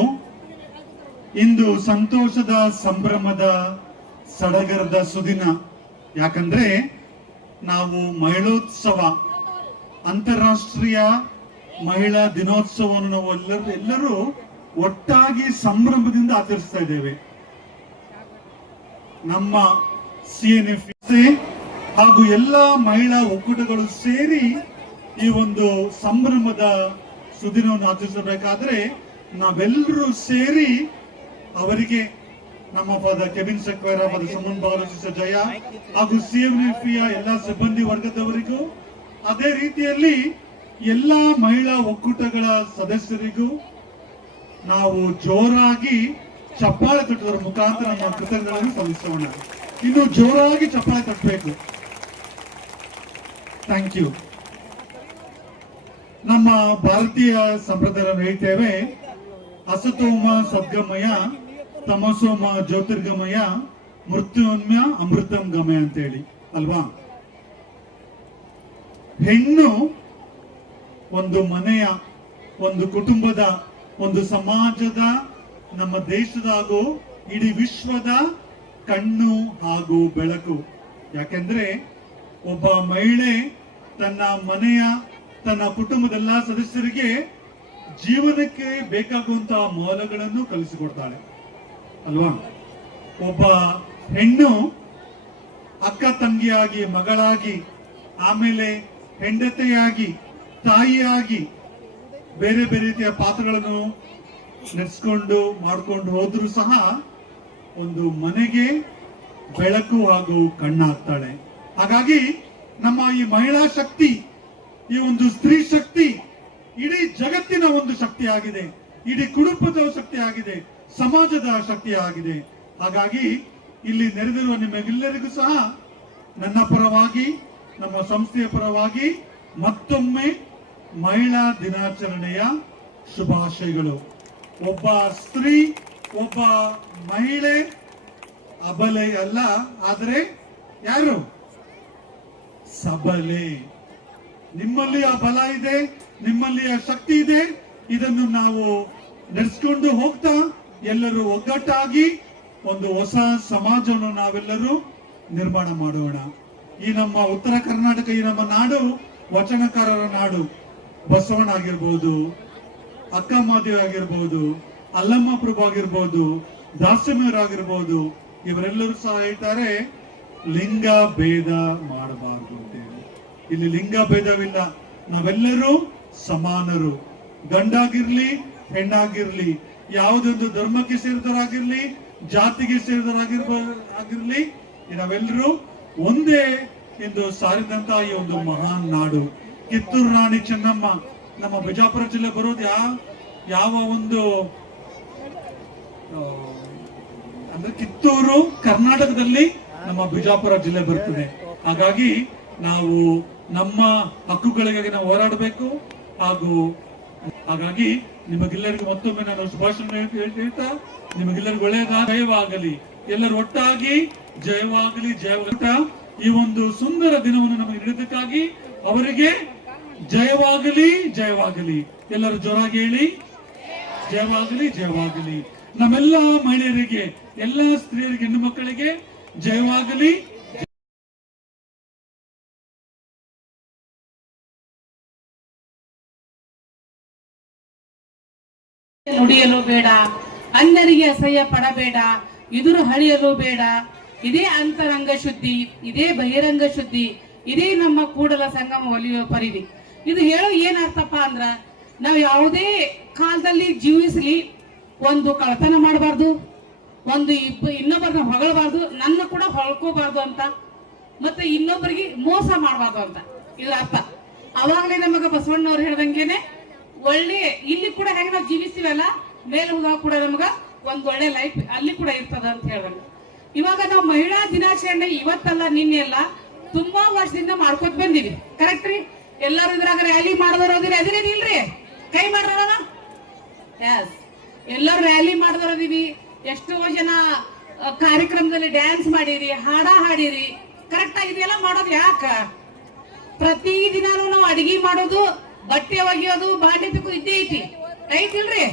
ಇಂದು ಸಂತೋಷದ ಸಂಭ್ರಮದ ಸಡಗರದ ಸುದಿನ. ಯಾಕಂದ್ರೆ ನಾವು ಮಹಿಳೋತ್ಸವ, ಅಂತಾರಾಷ್ಟ್ರೀಯ ಮಹಿಳಾ ದಿನೋತ್ಸವವನ್ನು ನಾವು ಎಲ್ಲರೂ ಒಟ್ಟಾಗಿ ಸಂಭ್ರಮದಿಂದ ಆಚರಿಸ್ತಾ ಇದ್ದೇವೆ. ನಮ್ಮ CNF ಹಾಗೂ ಎಲ್ಲ ಮಹಿಳಾ ಒಕ್ಕೂಟಗಳು ಸೇರಿ ಈ ಒಂದು ಸಂಭ್ರಮದ ಸುದಿನವನ್ನು ಆಚರಿಸಬೇಕಾದ್ರೆ ನಾವೆಲ್ಲರೂ ಸೇರಿ ಅವರಿಗೆ ನಮ್ಮ ಪದ ಕೆಬಿನ್ ಸೆಕ್ವೇರ ಪದ ಸಮನ್ ಬಾಲಕೃಷ್ಣ ಜಯ ಹಾಗೂ CNF ಎಲ್ಲ ಸಿಬ್ಬಂದಿ ವರ್ಗದವರಿಗೂ, ಅದೇ ರೀತಿಯಲ್ಲಿ ಎಲ್ಲ ಮಹಿಳಾ ಒಕ್ಕೂಟಗಳ ಸದಸ್ಯರಿಗೂ ನಾವು ಜೋರಾಗಿ ಚಪ್ಪಾಳೆ ತಟ್ಟುವುದರ ಮುಖಾಂತರ ನಮ್ಮ ಕೃತಜ್ಞತೆಗಳನ್ನು ಸಲ್ಲಿಸೋಣ. ಇನ್ನು ಜೋರಾಗಿ ಚಪ್ಪಾಳೆ ತಟ್ಟಬೇಕು. Thank you. ನಮ್ಮ ಭಾರತೀಯ ಸಂಪ್ರದಾಯ ಹೇಳ್ತೇವೆ, ಅಸತೋಮ ಸದ್ಗಮಯ, ತಮಸೋಮ ಜ್ಯೋತಿರ್ಗಮಯ, ಮೃತ್ಯುನ್ಯ ಅಮೃತಂ ಗಮಯ ಅಂತ ಹೇಳಿ ಅಲ್ವಾ? ಹೆಣ್ಣು ಒಂದು ಮನೆಯ, ಒಂದು ಕುಟುಂಬದ, ಒಂದು ಸಮಾಜದ, ನಮ್ಮ ದೇಶದ ಹಾಗೂ ಇಡೀ ವಿಶ್ವದ ಕಣ್ಣು ಹಾಗೂ ಬೆಳಕು. ಯಾಕೆಂದ್ರೆ ಒಬ್ಬ ಮಹಿಳೆ ತನ್ನ ಮನೆಯ, ತನ್ನ ಕುಟುಂಬದೆಲ್ಲ ಸದಸ್ಯರಿಗೆ ಜೀವನಕ್ಕೆ ಬೇಕಾಗುವಂತಹ ಮೌಲ್ಯಗಳನ್ನು ಕಲಿಸಿಕೊಡ್ತಾಳೆ ಅಲ್ವಾ? ಒಬ್ಬ ಹೆಣ್ಣು ಅಕ್ಕ ತಂಗಿಯಾಗಿ, ಮಗಳಾಗಿ, ಆಮೇಲೆ ಹೆಂಡತಿಯಾಗಿ, ತಾಯಿಯಾಗಿ ಬೇರೆ ಬೇರೆ ರೀತಿಯ ಪಾತ್ರಗಳನ್ನು ನಡೆಸ್ಕೊಂಡು ಮಾಡ್ಕೊಂಡು ಹೋದ್ರೂ ಸಹ ಒಂದು ಮನೆಗೆ ಬೆಳಕು ಹಾಗೂ ಕಣ್ಣಾಗ್ತಾಳೆ. ಹಾಗಾಗಿ ನಮ್ಮ ಈ ಮಹಿಳಾ ಶಕ್ತಿ, ಈ ಒಂದು ಸ್ತ್ರೀ ಶಕ್ತಿ ಇಡೀ ಜಗತ್ತಿನ ಒಂದು ಶಕ್ತಿ ಆಗಿದೆ, ಇಡೀ ಕುಟುಂಬದ ಶಕ್ತಿ ಆಗಿದೆ, ಸಮಾಜದ ಶಕ್ತಿ ಆಗಿದೆ. ಹಾಗಾಗಿ ಇಲ್ಲಿ ನೆರೆದಿರುವ ನಿಮಗೆಲ್ಲರಿಗೂ ಸಹ ನನ್ನ ಪರವಾಗಿ, ನಮ್ಮ ಸಂಸ್ಥೆಯ ಪರವಾಗಿ ಮತ್ತೊಮ್ಮೆ ಮಹಿಳಾ ದಿನಾಚರಣೆಯ ಶುಭಾಶಯಗಳು. ಒಬ್ಬ ಸ್ತ್ರೀ, ಒಬ್ಬ ಮಹಿಳೆ ಅಬಲೆ ಅಲ್ಲ, ಆದರೆ ಯಾರು? ಸಬಲೆ. ನಿಮ್ಮಲ್ಲಿ ಆ ಬಲ ಇದೆ, ನಿಮ್ಮಲ್ಲಿ ಆ ಶಕ್ತಿ ಇದೆ. ಇದನ್ನು ನಾವು ನಡೆಸ್ಕೊಂಡು ಹೋಗ್ತಾ ಎಲ್ಲರೂ ಒಗ್ಗಟ್ಟಾಗಿ ಒಂದು ಹೊಸ ಸಮಾಜವನ್ನು ನಾವೆಲ್ಲರೂ ನಿರ್ಮಾಣ ಮಾಡೋಣ. ಈ ನಮ್ಮ ಉತ್ತರ ಕರ್ನಾಟಕ, ಈ ನಮ್ಮ ನಾಡು ವಚನಕಾರರ ನಾಡು. ಬಸವಣ್ಣ ಆಗಿರ್ಬೋದು, ಅಕ್ಕ ಮಾದೇವಿ ಆಗಿರ್ಬೋದು, ಅಲ್ಲಮ್ಮ ಪ್ರಭು ಆಗಿರ್ಬೋದು, ದಾಸಮಯರಾಗಿರ್ಬೋದು, ಇವರೆಲ್ಲರೂ ಸಹ ಹೇಳ್ತಾರೆ ಲಿಂಗ ಭೇದ ಮಾಡಬಾರದು ಅಂತೇಳಿ. ಇಲ್ಲಿ ಲಿಂಗ ಭೇದವಿಲ್ಲ, ನಾವೆಲ್ಲರೂ ಸಮಾನರು. ಗಂಡಾಗಿರ್ಲಿ, ಹೆಣ್ಣಾಗಿರ್ಲಿ, ಯಾವುದೊಂದು ಧರ್ಮಕ್ಕೆ ಸೇರಿದವರಾಗಿರ್ಲಿ, ಜಾತಿಗೆ ಸೇರಿದವರಾಗಿರ್ಲಿ, ನಾವೆಲ್ಲರೂ ಒಂದೇ ಎಂದು ಸಾರಿದಂತ ಈ ಒಂದು ಮಹಾನ್ ನಾಡು. ಕಿತ್ತೂರು ರಾಣಿ ಚೆನ್ನಮ್ಮ ನಮ್ಮ ಬಿಜಾಪುರ ಜಿಲ್ಲೆ ಬರೋದು ಯಾವ ಒಂದು ಅಂದ್ರೆ ಕಿತ್ತೂರು ಕರ್ನಾಟಕದಲ್ಲಿ ನಮ್ಮ ಬಿಜಾಪುರ ಜಿಲ್ಲೆ ಬರ್ತದೆ. ಹಾಗಾಗಿ ನಾವು ನಮ್ಮ ಹಕ್ಕುಗಳಿಗಾಗಿ ನಾವು ಹೋರಾಡಬೇಕು. ಹಾಗಾಗಿ ನಿಮಗೆಲ್ಲರಿಗೂ ಮತ್ತೊಮ್ಮೆ ನಾನು ಶುಭಾಶಯ ಹೇಳ್ತಾ ನಿಮಗೆಲ್ಲರಿಗೂ ಒಳ್ಳೆಯದಾಗಲಿ. ಎಲ್ಲರೂ ಒಟ್ಟಾಗಿ ಜಯವಾಗಲಿ ಜಯವಾಗಲಿ. ಈ ಒಂದು ಸುಂದರ ದಿನವನ್ನು ನಮಗೆ ನೀಡಿದ್ದಕ್ಕಾಗಿ ಅವರಿಗೆ ಜಯವಾಗಲಿ ಜಯವಾಗಲಿ. ಎಲ್ಲರೂ ಜೋರಾಗಿ ಹೇಳಿ, ಜಯವಾಗಲಿ ಜಯವಾಗಲಿ. ನಮ್ಮೆಲ್ಲ ಮಹಿಳೆಯರಿಗೆ, ಎಲ್ಲ ಸ್ತ್ರೀಯರಿಗೆ, ಹೆಣ್ಣು ಮಕ್ಕಳಿಗೆ ಜಯವಾಗಲಿ. ನುಡಿಯಲು ಬೇಡ, ಅನ್ಯರಿಗೆ ಅಸಹ್ಯ ಪಡಬೇಡ, ಎದುರು ಹಳಿಯಲು ಬೇಡ. ಇದೇ ಅಂತರಂಗ ಶುದ್ಧಿ, ಇದೇ ಬಹಿರಂಗ ಶುದ್ಧಿ, ಇದೇ ನಮ್ಮ ಕೂಡಲ ಸಂಗಮ ಒಲಿಯುವ ಪರಿಧಿ. ಇದು ಹೇಳೋ ಏನ್ ಅರ್ಥಪ್ಪ ಅಂದ್ರ, ನಾವು ಯಾವುದೇ ಕಾಲದಲ್ಲಿ ಜೀವಿಸ್ಲಿ ಒಂದು ಕಳತನ ಮಾಡಬಾರ್ದು, ಒಂದು ಇನ್ನೊಬ್ಬರನ್ನ ಹೊಗಳಬಾರ್ದು, ನನ್ನ ಕೂಡ ಹೊಳ್ಕೋಬಾರ್ದು ಅಂತ, ಮತ್ತೆ ಇನ್ನೊಬ್ಬರಿಗೆ ಮೋಸ ಮಾಡಬಾರ್ದು ಅಂತ ಇದ್ರ ಅರ್ಥ. ಅವಾಗಲೇ ನಮಗ ಬಸವಣ್ಣವ್ರು ಹೇಳ್ದಂಗೆನೆ ಒಳ್ಳೆ ಇಲ್ಲಿ ಕೂಡ ಹೆಂಗೆ ನಾವು ಜೀವಿಸ್ತೀವಲ್ಲ, ಮೇಲೆ ಹೋದಾಗ ಕೂಡ ನಮಗ ಒಂದ್ ಒಳ್ಳೆ ಲೈಫ್ ಅಲ್ಲಿ ಕೂಡ ಇರ್ತದ ಅಂತ ಹೇಳ್ದಂಗ. ಇವಾಗ ನಾವು ಮಹಿಳಾ ದಿನಾಚರಣೆ ಇವತ್ತಲ್ಲ ನಿನ್ನೆ ಅಲ್ಲ, ತುಂಬಾ ವರ್ಷದಿಂದ ಮಾಡ್ಕೊತ ಬಂದಿವಿ. ಕರೆಕ್ಟ್ ರೀ? ಎಲ್ಲರೂ ಇದ್ರಾಗ ರ್ಯಾಲಿ ಮಾಡಿದವ್ರದಿರಿ, ಅದಿರೇನಿಲ್ರಿ? ಕೈ ಮಾಡ್ರೋಣ. ಎಸ್, ಎಲ್ಲರೂ ರ್ಯಾಲಿ ಮಾಡಿದವ್ರದಿವಿ. ಎಷ್ಟೋ ಜನ ಕಾರ್ಯಕ್ರಮದಲ್ಲಿ ಡ್ಯಾನ್ಸ್ ಮಾಡಿರಿ, ಹಾಡ ಹಾಡಿರಿ. ಕರೆಕ್ಟ್ ಆಗಿದೆಯಲ್ಲ ಮಾಡೋದು. ಯಾಕ ಪ್ರತಿ ದಿನಾನು ನಾವು ಅಡಿಗೆ ಮಾಡೋದು, ಬಟ್ಟೆ ಒಗೆಯೋದು, ಬಾಂಡೆ ತಿಕ್ಕೋದು ಇದ್ದೇ ಐತಿ, ಐತಿಲ್ರಿ?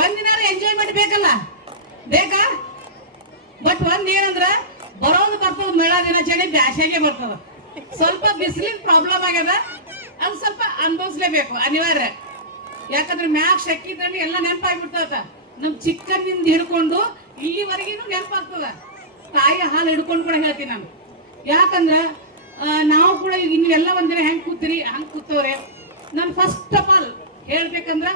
ಒಂದಿನ ಎಂಜಾಯ್ಮೆಂಟ್ ಬೇಕಲ್ಲ, ಬೇಕಾ? ಬಟ್ ಒಂದ್ ಏನಂದ್ರ ಬರೋದು ಬರ್ತದ ಮೇಳಾ ದಿನಾಚರಣೆ ಬ್ಯಾಸ್ಯಾಗೆ ಬರ್ತದ. ಸ್ವಲ್ಪ ಬಿಸಿಲಿನ ಪ್ರಾಬ್ಲಮ್ ಆಗ್ಯದ, ಅದು ಸ್ವಲ್ಪ ಅನುಭವಿಸ್ಲೇಬೇಕು, ಅನಿವಾರ್ಯ. ಯಾಕಂದ್ರೆ ಮ್ಯಾಕ್ ಶಕ್ಕಿದ್ರಲ್ಲಿ ಎಲ್ಲ ನೆನಪಾಗ್ಬಿಡ್ತದ. ನಮ್ ಚಿಕ್ಕನಿಂದ ಹಿಡ್ಕೊಂಡು ಇಲ್ಲಿವರೆಗಿನೂ ನೆನಪಾಗ್ತದ. ತಾಯಿ ಹಾಲು ಹಿಡ್ಕೊಂಡು ಕೂಡ ಹೇಳ್ತೀನಿ ನಾನು. ಯಾಕಂದ್ರ ನಾವು ಕೂಡ ನೀವೆಲ್ಲ ಒಂದಿನ ಹೆಂಗ್ ಕೂತೀರಿ ಹಂಗ್ ಕೂತವ್ರೆ. ನಾನು ಫಸ್ಟ್ ಆಫ್ ಆಲ್ ಹೇಳ್ಬೇಕಂದ್ರ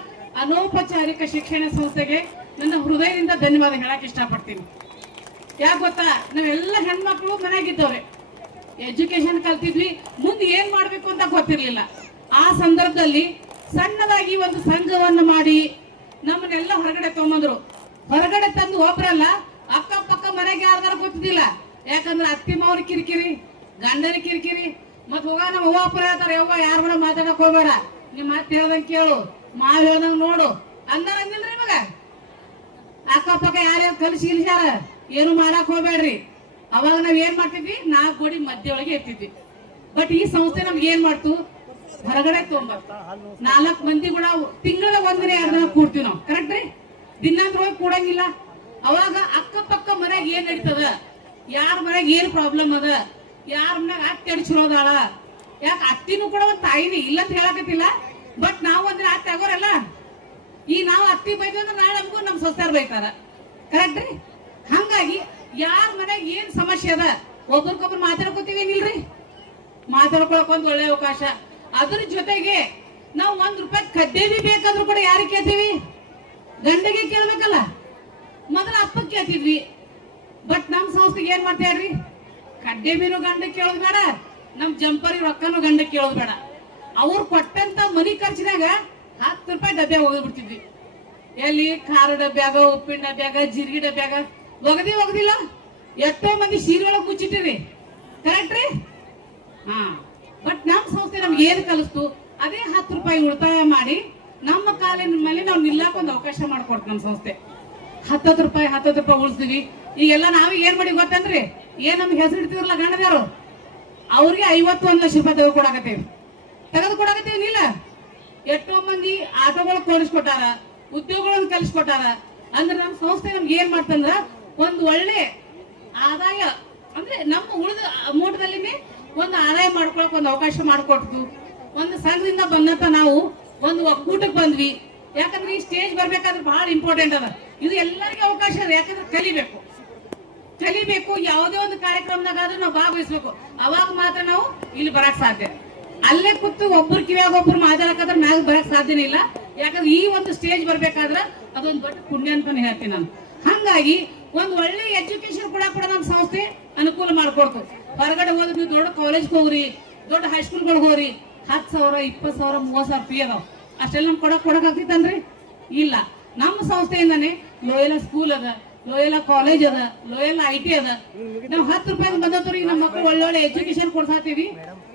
ಅನೌಪಚಾರಿಕ ಶಿಕ್ಷಣ ಸಂಸ್ಥೆಗೆ ನನ್ನ ಹೃದಯದಿಂದ ಧನ್ಯವಾದ ಹೇಳಕ್ ಇಷ್ಟಪಡ್ತೀನಿ. ಯಾಕೆ ಗೊತ್ತಾ, ನಾವೆಲ್ಲ ಹೆಣ್ಮಕ್ಳು ಮನೆಯಾಗಿದ್ದವ್ರೆ, ಎಜುಕೇಶನ್ ಕಲ್ತಿದ್ವಿ, ಮುಂದೆ ಏನ್ ಮಾಡ್ಬೇಕು ಅಂತ ಗೊತ್ತಿರ್ಲಿಲ್ಲ. ಆ ಸಂದರ್ಭದಲ್ಲಿ ಸಣ್ಣದಾಗಿ ಒಂದು ಸಂಘವನ್ನು ಮಾಡಿ ನಮ್ಮನ್ನೆಲ್ಲ ಹೊರಗಡೆ ತಗೊಂಬಂದ್ರು. ಹೊರಗಡೆ ತಂದು ಒಬ್ರಲ್ಲ, ಅಕ್ಕಪಕ್ಕ ಮನೆಗೆ ಯಾರ್ದಾರ ಗೊತ್ತಿದ್ದಿಲ್ಲ. ಯಾಕಂದ್ರೆ ಅತ್ತಿ ಮಾವನ ಕಿರಿಕಿರಿ, ಗಂಡನ ಕಿರಿಕಿರಿ, ಮತ್ ಹೋಗ ನಮ್ಮ ಅವ್ವ ಅಪ್ಪರ ಹೇಳ್ತಾರೆ, ಯವ್ವ ಯಾರು ಕೂಡ ಮಾತಾಡಕ್ ಹೋಗ್ಬೇಡ, ನಿಮ್ ಮಾತು ಹೇಳ್ದಂಗ್ ಕೇಳು, ಮಾವ್ ಹೇಳ್ದಂಗ್ ನೋಡು ಅಂದಿಲ್ರಿ. ಮಗ ಅಕ್ಕಪಕ್ಕ ಯಾರ್ಯಾರು ಕಲಿಸಿ ಇಲ್ಸಾರ, ಏನು ಮಾಡಕ್ ಹೋಗ್ಬೇಡ್ರಿ. ಅವಾಗ ನಾವ್ ಏನ್ ಮಾಡ್ತಿದ್ವಿ, 4 ಗೋಡಿ ಮಧ್ಯ ಒಳಗೆ ಇರ್ತಿದ್ವಿ. ಬಟ್ ಈ ಸಂಸ್ಥೆ ನಮ್ಗೆ ಏನ್ ಮಾಡ್ತು, ಹೊರಗಡೆ ತೊಗೊಂಬರ್ತು. 4 ಮಂದಿ ಕೂಡ ತಿಂಗಳ 1 ದಿನ 2 ದಿನ ಕೂಡ್ತೀವಿ ನಾವು. ಕರೆಕ್ಟ್ ರೀ? ದಿನಾಂತರ ಹೋಗಿ ಕೂಡಂಗಿಲ್ಲ. ಅವಾಗ ಅಕ್ಕಪಕ್ಕ ಮನ್ಯಾಗ ಏನ್ ನಡೀತದ, ಯಾರ ಮನ್ಯಾಗ ಏನ್ ಪ್ರಾಬ್ಲಮ್ ಅದ, ಯಾರ ಮನ್ಯಾಗ ಅತ್ತಿ ಅಡಿಸಿರೋದಾಳ. ಯಾಕೆ ಅತ್ತಿನೂ ಕೂಡ ಒಂದ್ ತಾಯಿನೇ ಇಲ್ಲ ಅಂತ ಹೇಳಕತ್ತಿಲ್ಲ. ಬಟ್ ನಾವು ಅಂದ್ರೆ ಅತ್ತಿ ಆಗೋರಲ್ಲ, ಈ ನಾವು ಅತ್ತಿ ಬೈದ್ವಿ ಅಂದ್ರೆ ನಾಳೆ ನಮಗೂ ನಮ್ ಸೊಸೆಯರ್ ಬೈತಾರ. ಕರೆಕ್ಟ್ ರೀ? ಹಂಗಾಗಿ ಯಾರ ಮನ್ಯಾಗ ಏನ್ ಸಮಸ್ಯೆ ಅದ ಒಬ್ರಿಗೊಬ್ರು ಮಾತಾಡ್ಕೋತೀವಿ ಏನಿಲ್ರಿ? ಮಾತಾಡ್ಕೊಳಕ್ ಒಂದ್ ಒಳ್ಳೆ ಅವಕಾಶ. ಅದ್ರ ಜೊತೆಗೆ ನಾವು 1 ರೂಪಾಯಿ ಕಡ್ಡೇಬಿ ಬೇಕಾದ್ರೂ ಕೂಡ ಯಾರಿಗೆ ಕೇಳ್ತೀವಿ? ಗಂಡಗೆ ಕೇಳ್ಬೇಕಲ್ಲ. ಮೊದಲ ಅಪ್ಪಕ್ಕೆ ಕೇಳ್ತಿದ್ವಿ. ಬಟ್ ನಮ್ ಸಂಸ್ಥೆಗೆ ಏನ್ ಮಾಡ್ತಾ ಇದ್ರಿ, ಕಡ್ಡೇಬಿನೂ ಗಂಡ ಕೇಳೋದ್ ಬೇಡ, ನಮ್ ಜಂಪರಿ ರೊಕ್ಕನು ಗಂಡ ಕೇಳೋದ್ ಬೇಡ. ಅವ್ರು ಕೊಟ್ಟಂತ ಮನಿ ಖರ್ಚಿನಾಗ 10 ರೂಪಾಯಿ ಡಬ್ಬ್ಯಾಗ ಹೋಗ್ಬಿಡ್ತಿದ್ವಿ. ಎಲ್ಲಿ ಖಾರ ಡಬ್ಬ್ಯಾಗ, ಉಪ್ಪಿನ ಡಬ್ಬ್ಯಾಗ, ಜೀರಿಗೆ ಡಬ್ಬ್ಯಾಗ ಒಗದಿಲ್ಲ. ಎಷ್ಟೋ ಮಂದಿ ಸೀರೆ ಒಳಗ್ ಮುಚ್ಚಿಟ್ಟಿರಿ. ಕರೆಕ್ಟ್ ರೀ? ಹಾ. ಬಟ್ ನಮ್ ಸಂಸ್ಥೆ ನಮ್ಗೆ ಏನ್ ಕಲಿಸ್ತು, ಅದೇ 10 ರೂಪಾಯಿ ಉಳಿತಾಯ ಮಾಡಿ ನಮ್ಮ ಕಾಲಿನ ಮೇಲೆ ನಾವು ನಿಲ್ಲಕ್ ಒಂದು ಅವಕಾಶ ಮಾಡ್ಕೊಡ್ತು ನಮ್ ಸಂಸ್ಥೆ. 10 ರೂಪಾಯಿ ಉಳಿಸ್ತೀವಿ. ಈಗೆಲ್ಲ ನಾವೀಗ ಏನ್ ಮಾಡಿ ಗೊತ್ತಂದ್ರಿ, ಏನ್ ನಮ್ಗೆ ಹೆಸರು ಇಡ್ತಿದ್ರಲ್ಲ ಗಂಡದಾರು, ಅವ್ರಿಗೆ 51 ಲಕ್ಷ ರೂಪಾಯಿ ತೆಗೆದುಕೊಡಕತ್ತೀವಿ ಇಲ್ಲ. ಎಷ್ಟೋ ಮಂದಿ ಆಟೋಗಳು ಕೊಡಿಸ್ಕೊಟ್ಟಾರ, ಉದ್ಯೋಗಗಳನ್ನು ಕಲಿಸ್ಕೊಟ್ಟಾರ. ಅಂದ್ರೆ ನಮ್ಮ ಸಂಸ್ಥೆ ನಮ್ಗೆ ಏನ್ ಮಾಡ್ತಂದ್ರ ಒಂದು ಒಳ್ಳೆ ಆದಾಯ, ಅಂದ್ರೆ ನಮ್ಮ ಉಳಿದ ಅಮೌಂಟ್ದಲ್ಲಿ ಒಂದು ಆದಾಯ ಮಾಡ್ಕೊಳಕ್ ಒಂದು ಅವಕಾಶ ಮಾಡಿಕೊಡ್ತು. ಒಂದು ಸಂಘದಿಂದ ಬಂದಂತ ನಾವು ಒಂದು ಒಕ್ಕೂಟಕ್ಕೆ ಬಂದ್ವಿ. ಯಾಕಂದ್ರೆ ಈ ಸ್ಟೇಜ್ ಬರ್ಬೇಕಾದ್ರೆ ಬಹಳ ಇಂಪಾರ್ಟೆಂಟ್ ಅದ. ಇದು ಎಲ್ಲರಿಗೂ ಅವಕಾಶ ಅದ. ಯಾಕಂದ್ರೆ ಕಲಿಬೇಕು. ಯಾವುದೇ ಒಂದು ಕಾರ್ಯಕ್ರಮದಾಗಾದ್ರೂ ನಾವು ಭಾಗವಹಿಸ್ಬೇಕು. ಅವಾಗ ಮಾತ್ರ ನಾವು ಇಲ್ಲಿ ಬರಕ್ ಸಾಧ್ಯ. ಅಲ್ಲೇ ಕೂತು ಒಬ್ಬರು ಕಿವಿಯಾಗ ಒಬ್ರು ಮಾತಾಡಕಾದ್ರೆ ಮ್ಯಾಗ ಬರಕ್ ಸಾಧ್ಯನೇ ಇಲ್ಲ. ಯಾಕಂದ್ರೆ ಈ ಒಂದು ಸ್ಟೇಜ್ ಬರ್ಬೇಕಾದ್ರೆ ಅದೊಂದು ದೊಡ್ಡ ಪುಣ್ಯ ಅಂತಾನೆ ಹೇಳ್ತೀನಿ ನಾನು. ಹಂಗಾಗಿ ಒಂದು ಒಳ್ಳೆ ಎಜುಕೇಶನ್ ಕೂಡ ನಮ್ಮ ಸಂಸ್ಥೆ ಅನುಕೂಲ ಮಾಡ್ಕೊಡ್ತು. ಹೊರಗಡೆ ಹೋದ್ರೆ ನೀವು ದೊಡ್ಡ ಕಾಲೇಜ್ಗೆ ಹೋಗ್ರಿ, ದೊಡ್ಡ ಹೈಸ್ಕೂಲ್ಗಳಿಗೆ ಹೋಗ್ರಿ, 10,000, 20,000, 30,000 ಫೀ ಅದಾವ. ಅಷ್ಟೆಲ್ಲ ನಮ್ ಕೊಡಕ್ ಆಗ್ತಿತ್ತನ್ರಿ? ಇಲ್ಲ. ನಮ್ಮ ಸಂಸ್ಥೆಯಿಂದಾನೆ ಲೋಯಲ ಸ್ಕೂಲ್ ಅದ, ಲೋಯಲ ಕಾಲೇಜ್ ಅದ, ಲೋಯಲ IT ಅದ. ನಾವು 10 ರೂಪಾಯಿ ಬಂದವ್ರಿಗೆ ನಮ್ಮ ಮಕ್ಕಳು ಒಳ್ಳೊಳ್ಳೆ ಎಜುಕೇಶನ್ ಕೊಡ್ಸಾತೀವಿ.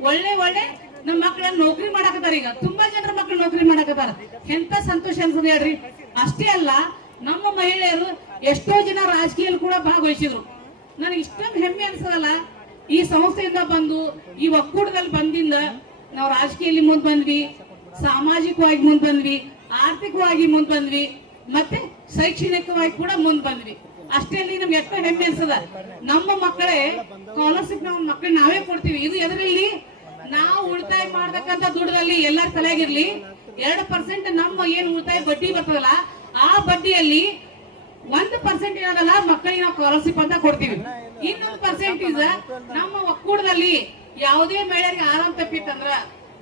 ಒಳ್ಳೆ ನಮ್ಮ ಮಕ್ಕಳನ್ನ ನೌಕರಿ ಮಾಡಾಕತ್ತಾರ. ಈಗ ತುಂಬಾ ಜನರ ಮಕ್ಕಳು ನೌಕರಿ ಮಾಡಾಕತ್ತಾರ. ಎಂತ ಸಂತೋಷ ಅನ್ಸದ ಹೇಳ್ರಿ. ಅಷ್ಟೇ ಅಲ್ಲ, ನಮ್ಮ ಮಹಿಳೆಯರು ಎಷ್ಟೋ ಜನ ರಾಜಕೀಯಲ್ಲಿ ಕೂಡ ಭಾಗವಹಿಸಿದ್ರು. ನನಗೆ ಇಷ್ಟೊಂದು ಹೆಮ್ಮೆ ಅನ್ಸದಲ್ಲ, ಈ ಸಂಸ್ಥೆಯಿಂದ ಬಂದು ಈ ಒಕ್ಕೂಟದಲ್ಲಿ ಬಂದಿಂದ ನಾವು ರಾಜಕೀಯದಲ್ಲಿ ಮುಂದೆ ಬಂದ್ವಿ, ಸಾಮಾಜಿಕವಾಗಿ ಮುಂದೆ ಬಂದ್ವಿ, ಆರ್ಥಿಕವಾಗಿ ಮುಂದೆ ಬಂದ್ವಿ, ಮತ್ತೆ ಶೈಕ್ಷಣಿಕವಾಗಿ ಕೂಡ ಮುಂದೆ ಬಂದ್ವಿ. ಅಷ್ಟೇ ಅಲ್ಲಿ ನಮ್ಗೆ ಎಷ್ಟು ಹೆಮ್ಮೆ ಅನ್ಸದ. ನಮ್ಮ ಮಕ್ಕಳೇ ಸ್ಕಾಲರ್ಶಿಪ್ ನಮ್ಮ ಮಕ್ಕಳು ನಾವೇ ಕೊಡ್ತೀವಿ. ಇದು ಎದರಲ್ಲಿ ನಾವು ಉಳಿತಾಯ ಮಾಡ್ತಕ್ಕಂಥ ದುಡ್ಡಲ್ಲಿ ಎಲ್ಲರ ತಲೆಯಾಗಿರ್ಲಿ 2% ನಮ್ಮ ಏನು ಉಳಿತಾಯ ಬಡ್ಡಿ ಬರ್ತದಲ್ಲ ಆ ಬಡ್ಡಿಯಲ್ಲಿ 1% ಏನದಲ್ಲ ಮಕ್ಕಳಿಗೆ ನಾವು ಸ್ಕಾಲರ್ಶಿಪ್ ಅಂತ ಕೊಡ್ತೀವಿ. ಇನ್ನೊಂದು ಪರ್ಸೆಂಟೇಜ್ ನಮ್ಮ ಒಕ್ಕೂಟದಲ್ಲಿ ಯಾವುದೇ ಮಹಿಳೆಯರಿಗೆ ಆರಾಮ್ ತಪ್ಪಿತ್ತಂದ್ರ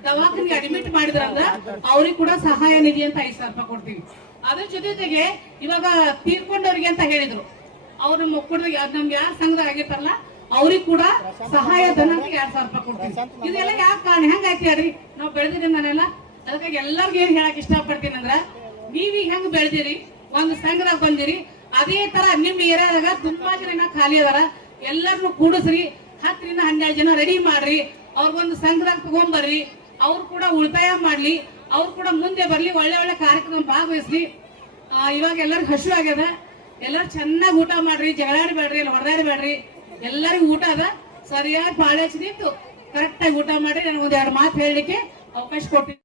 ದವಾಖಾನಿಗೆ ಅಡ್ಮಿಟ್ ಮಾಡಿದ್ರಂದ್ರ ಅವ್ರಿಗೆ ಕೂಡ ಸಹಾಯ ನಿಧಿ ಅಂತ 5,000 ರೂಪಾಯಿ ಕೊಡ್ತೀವಿ. ಅದ್ರ ಜೊತೆಗೆ ಇವಾಗ ತೀರ್ಕೊಂಡವ್ರಿಗೆ ಅಂತ ಹೇಳಿದ್ರು, ಅವ್ರ ಒಕ್ಕೂಟದಾಗ ನಮ್ಗೆ ಯಾರು ಸಂಘದಾಗ ಆಗಿರ್ತಾರಲ್ಲ ಅವ್ರಿಗೆ ಕೂಡ ಸಹಾಯ ಧನ ಅಂತ 2,000 ರೂಪಾಯಿ ಕೊಡ್ತೀವಿ. ಇದೆಲ್ಲ ಯಾಕೆ ಕಾರಣ ಹೆಂಗಾಯ್ತು ಹೇಳ್ರಿ, ನಾವು ಬೆಳೆದಿರಿ ನಾನೆಲ್ಲ. ಅದಕ್ಕಾಗಿ ಎಲ್ಲರಿಗೂ ಏನ್ ಹೇಳಕ್ ಇಷ್ಟಪಡ್ತೀನಿ ಅಂದ್ರ, ನೀವೀಗ ಹೆಂಗ್ ಬೆಳೆದಿರಿ, ಒಂದು ಸಂಘದಾಗ ಬಂದಿರಿ, ಅದೇ ತರ ನಿಮ್ ಏರಿಯಾದಾಗ ತುಂಬಾ ಜನ ಖಾಲಿ ಅದಾರ. ಎಲ್ಲರನ್ನು ಕೂಡಿಸ್ರಿ, 10 ರಿಂದ 12 ಜನ ರೆಡಿ ಮಾಡ್ರಿ, ಅವ್ರಿಗೊಂದು ಸಂಘದಾಗ ತಗೊಂಡ್ಬರ್ರಿ, ಅವ್ರು ಕೂಡ ಉಳಿತಾಯ ಮಾಡ್ಲಿ, ಅವ್ರು ಕೂಡ ಮುಂದೆ ಬರ್ಲಿ, ಒಳ್ಳೆ ಒಳ್ಳೆ ಕಾರ್ಯಕ್ರಮ ಭಾಗವಹಿಸ್ಲಿ. ಇವಾಗ ಎಲ್ಲರಿಗೂ ಹಸು ಆಗ್ಯದ, ಎಲ್ಲರೂ ಚೆನ್ನಾಗಿ ಊಟ ಮಾಡ್ರಿ, ಜಗಳಾಡಬೇಡ್ರಿ, ಎಲ್ಲ ಹೊಡೆದಾಡಬೇಡ್ರಿ. ಎಲ್ಲರಿಗೂ ಊಟ ಅದ, ಸರಿಯಾಗಿ ಪಾಳೆ ಹಚ್ಚಿ ನಿಂತು ಕರೆಕ್ಟ್ ಆಗಿ ಊಟ ಮಾಡ್ರಿ. ನನಗೊಂದು 2 ಮಾತು ಹೇಳಲಿಕ್ಕೆ ಅವಕಾಶ ಕೊಡ್ತೀನಿ.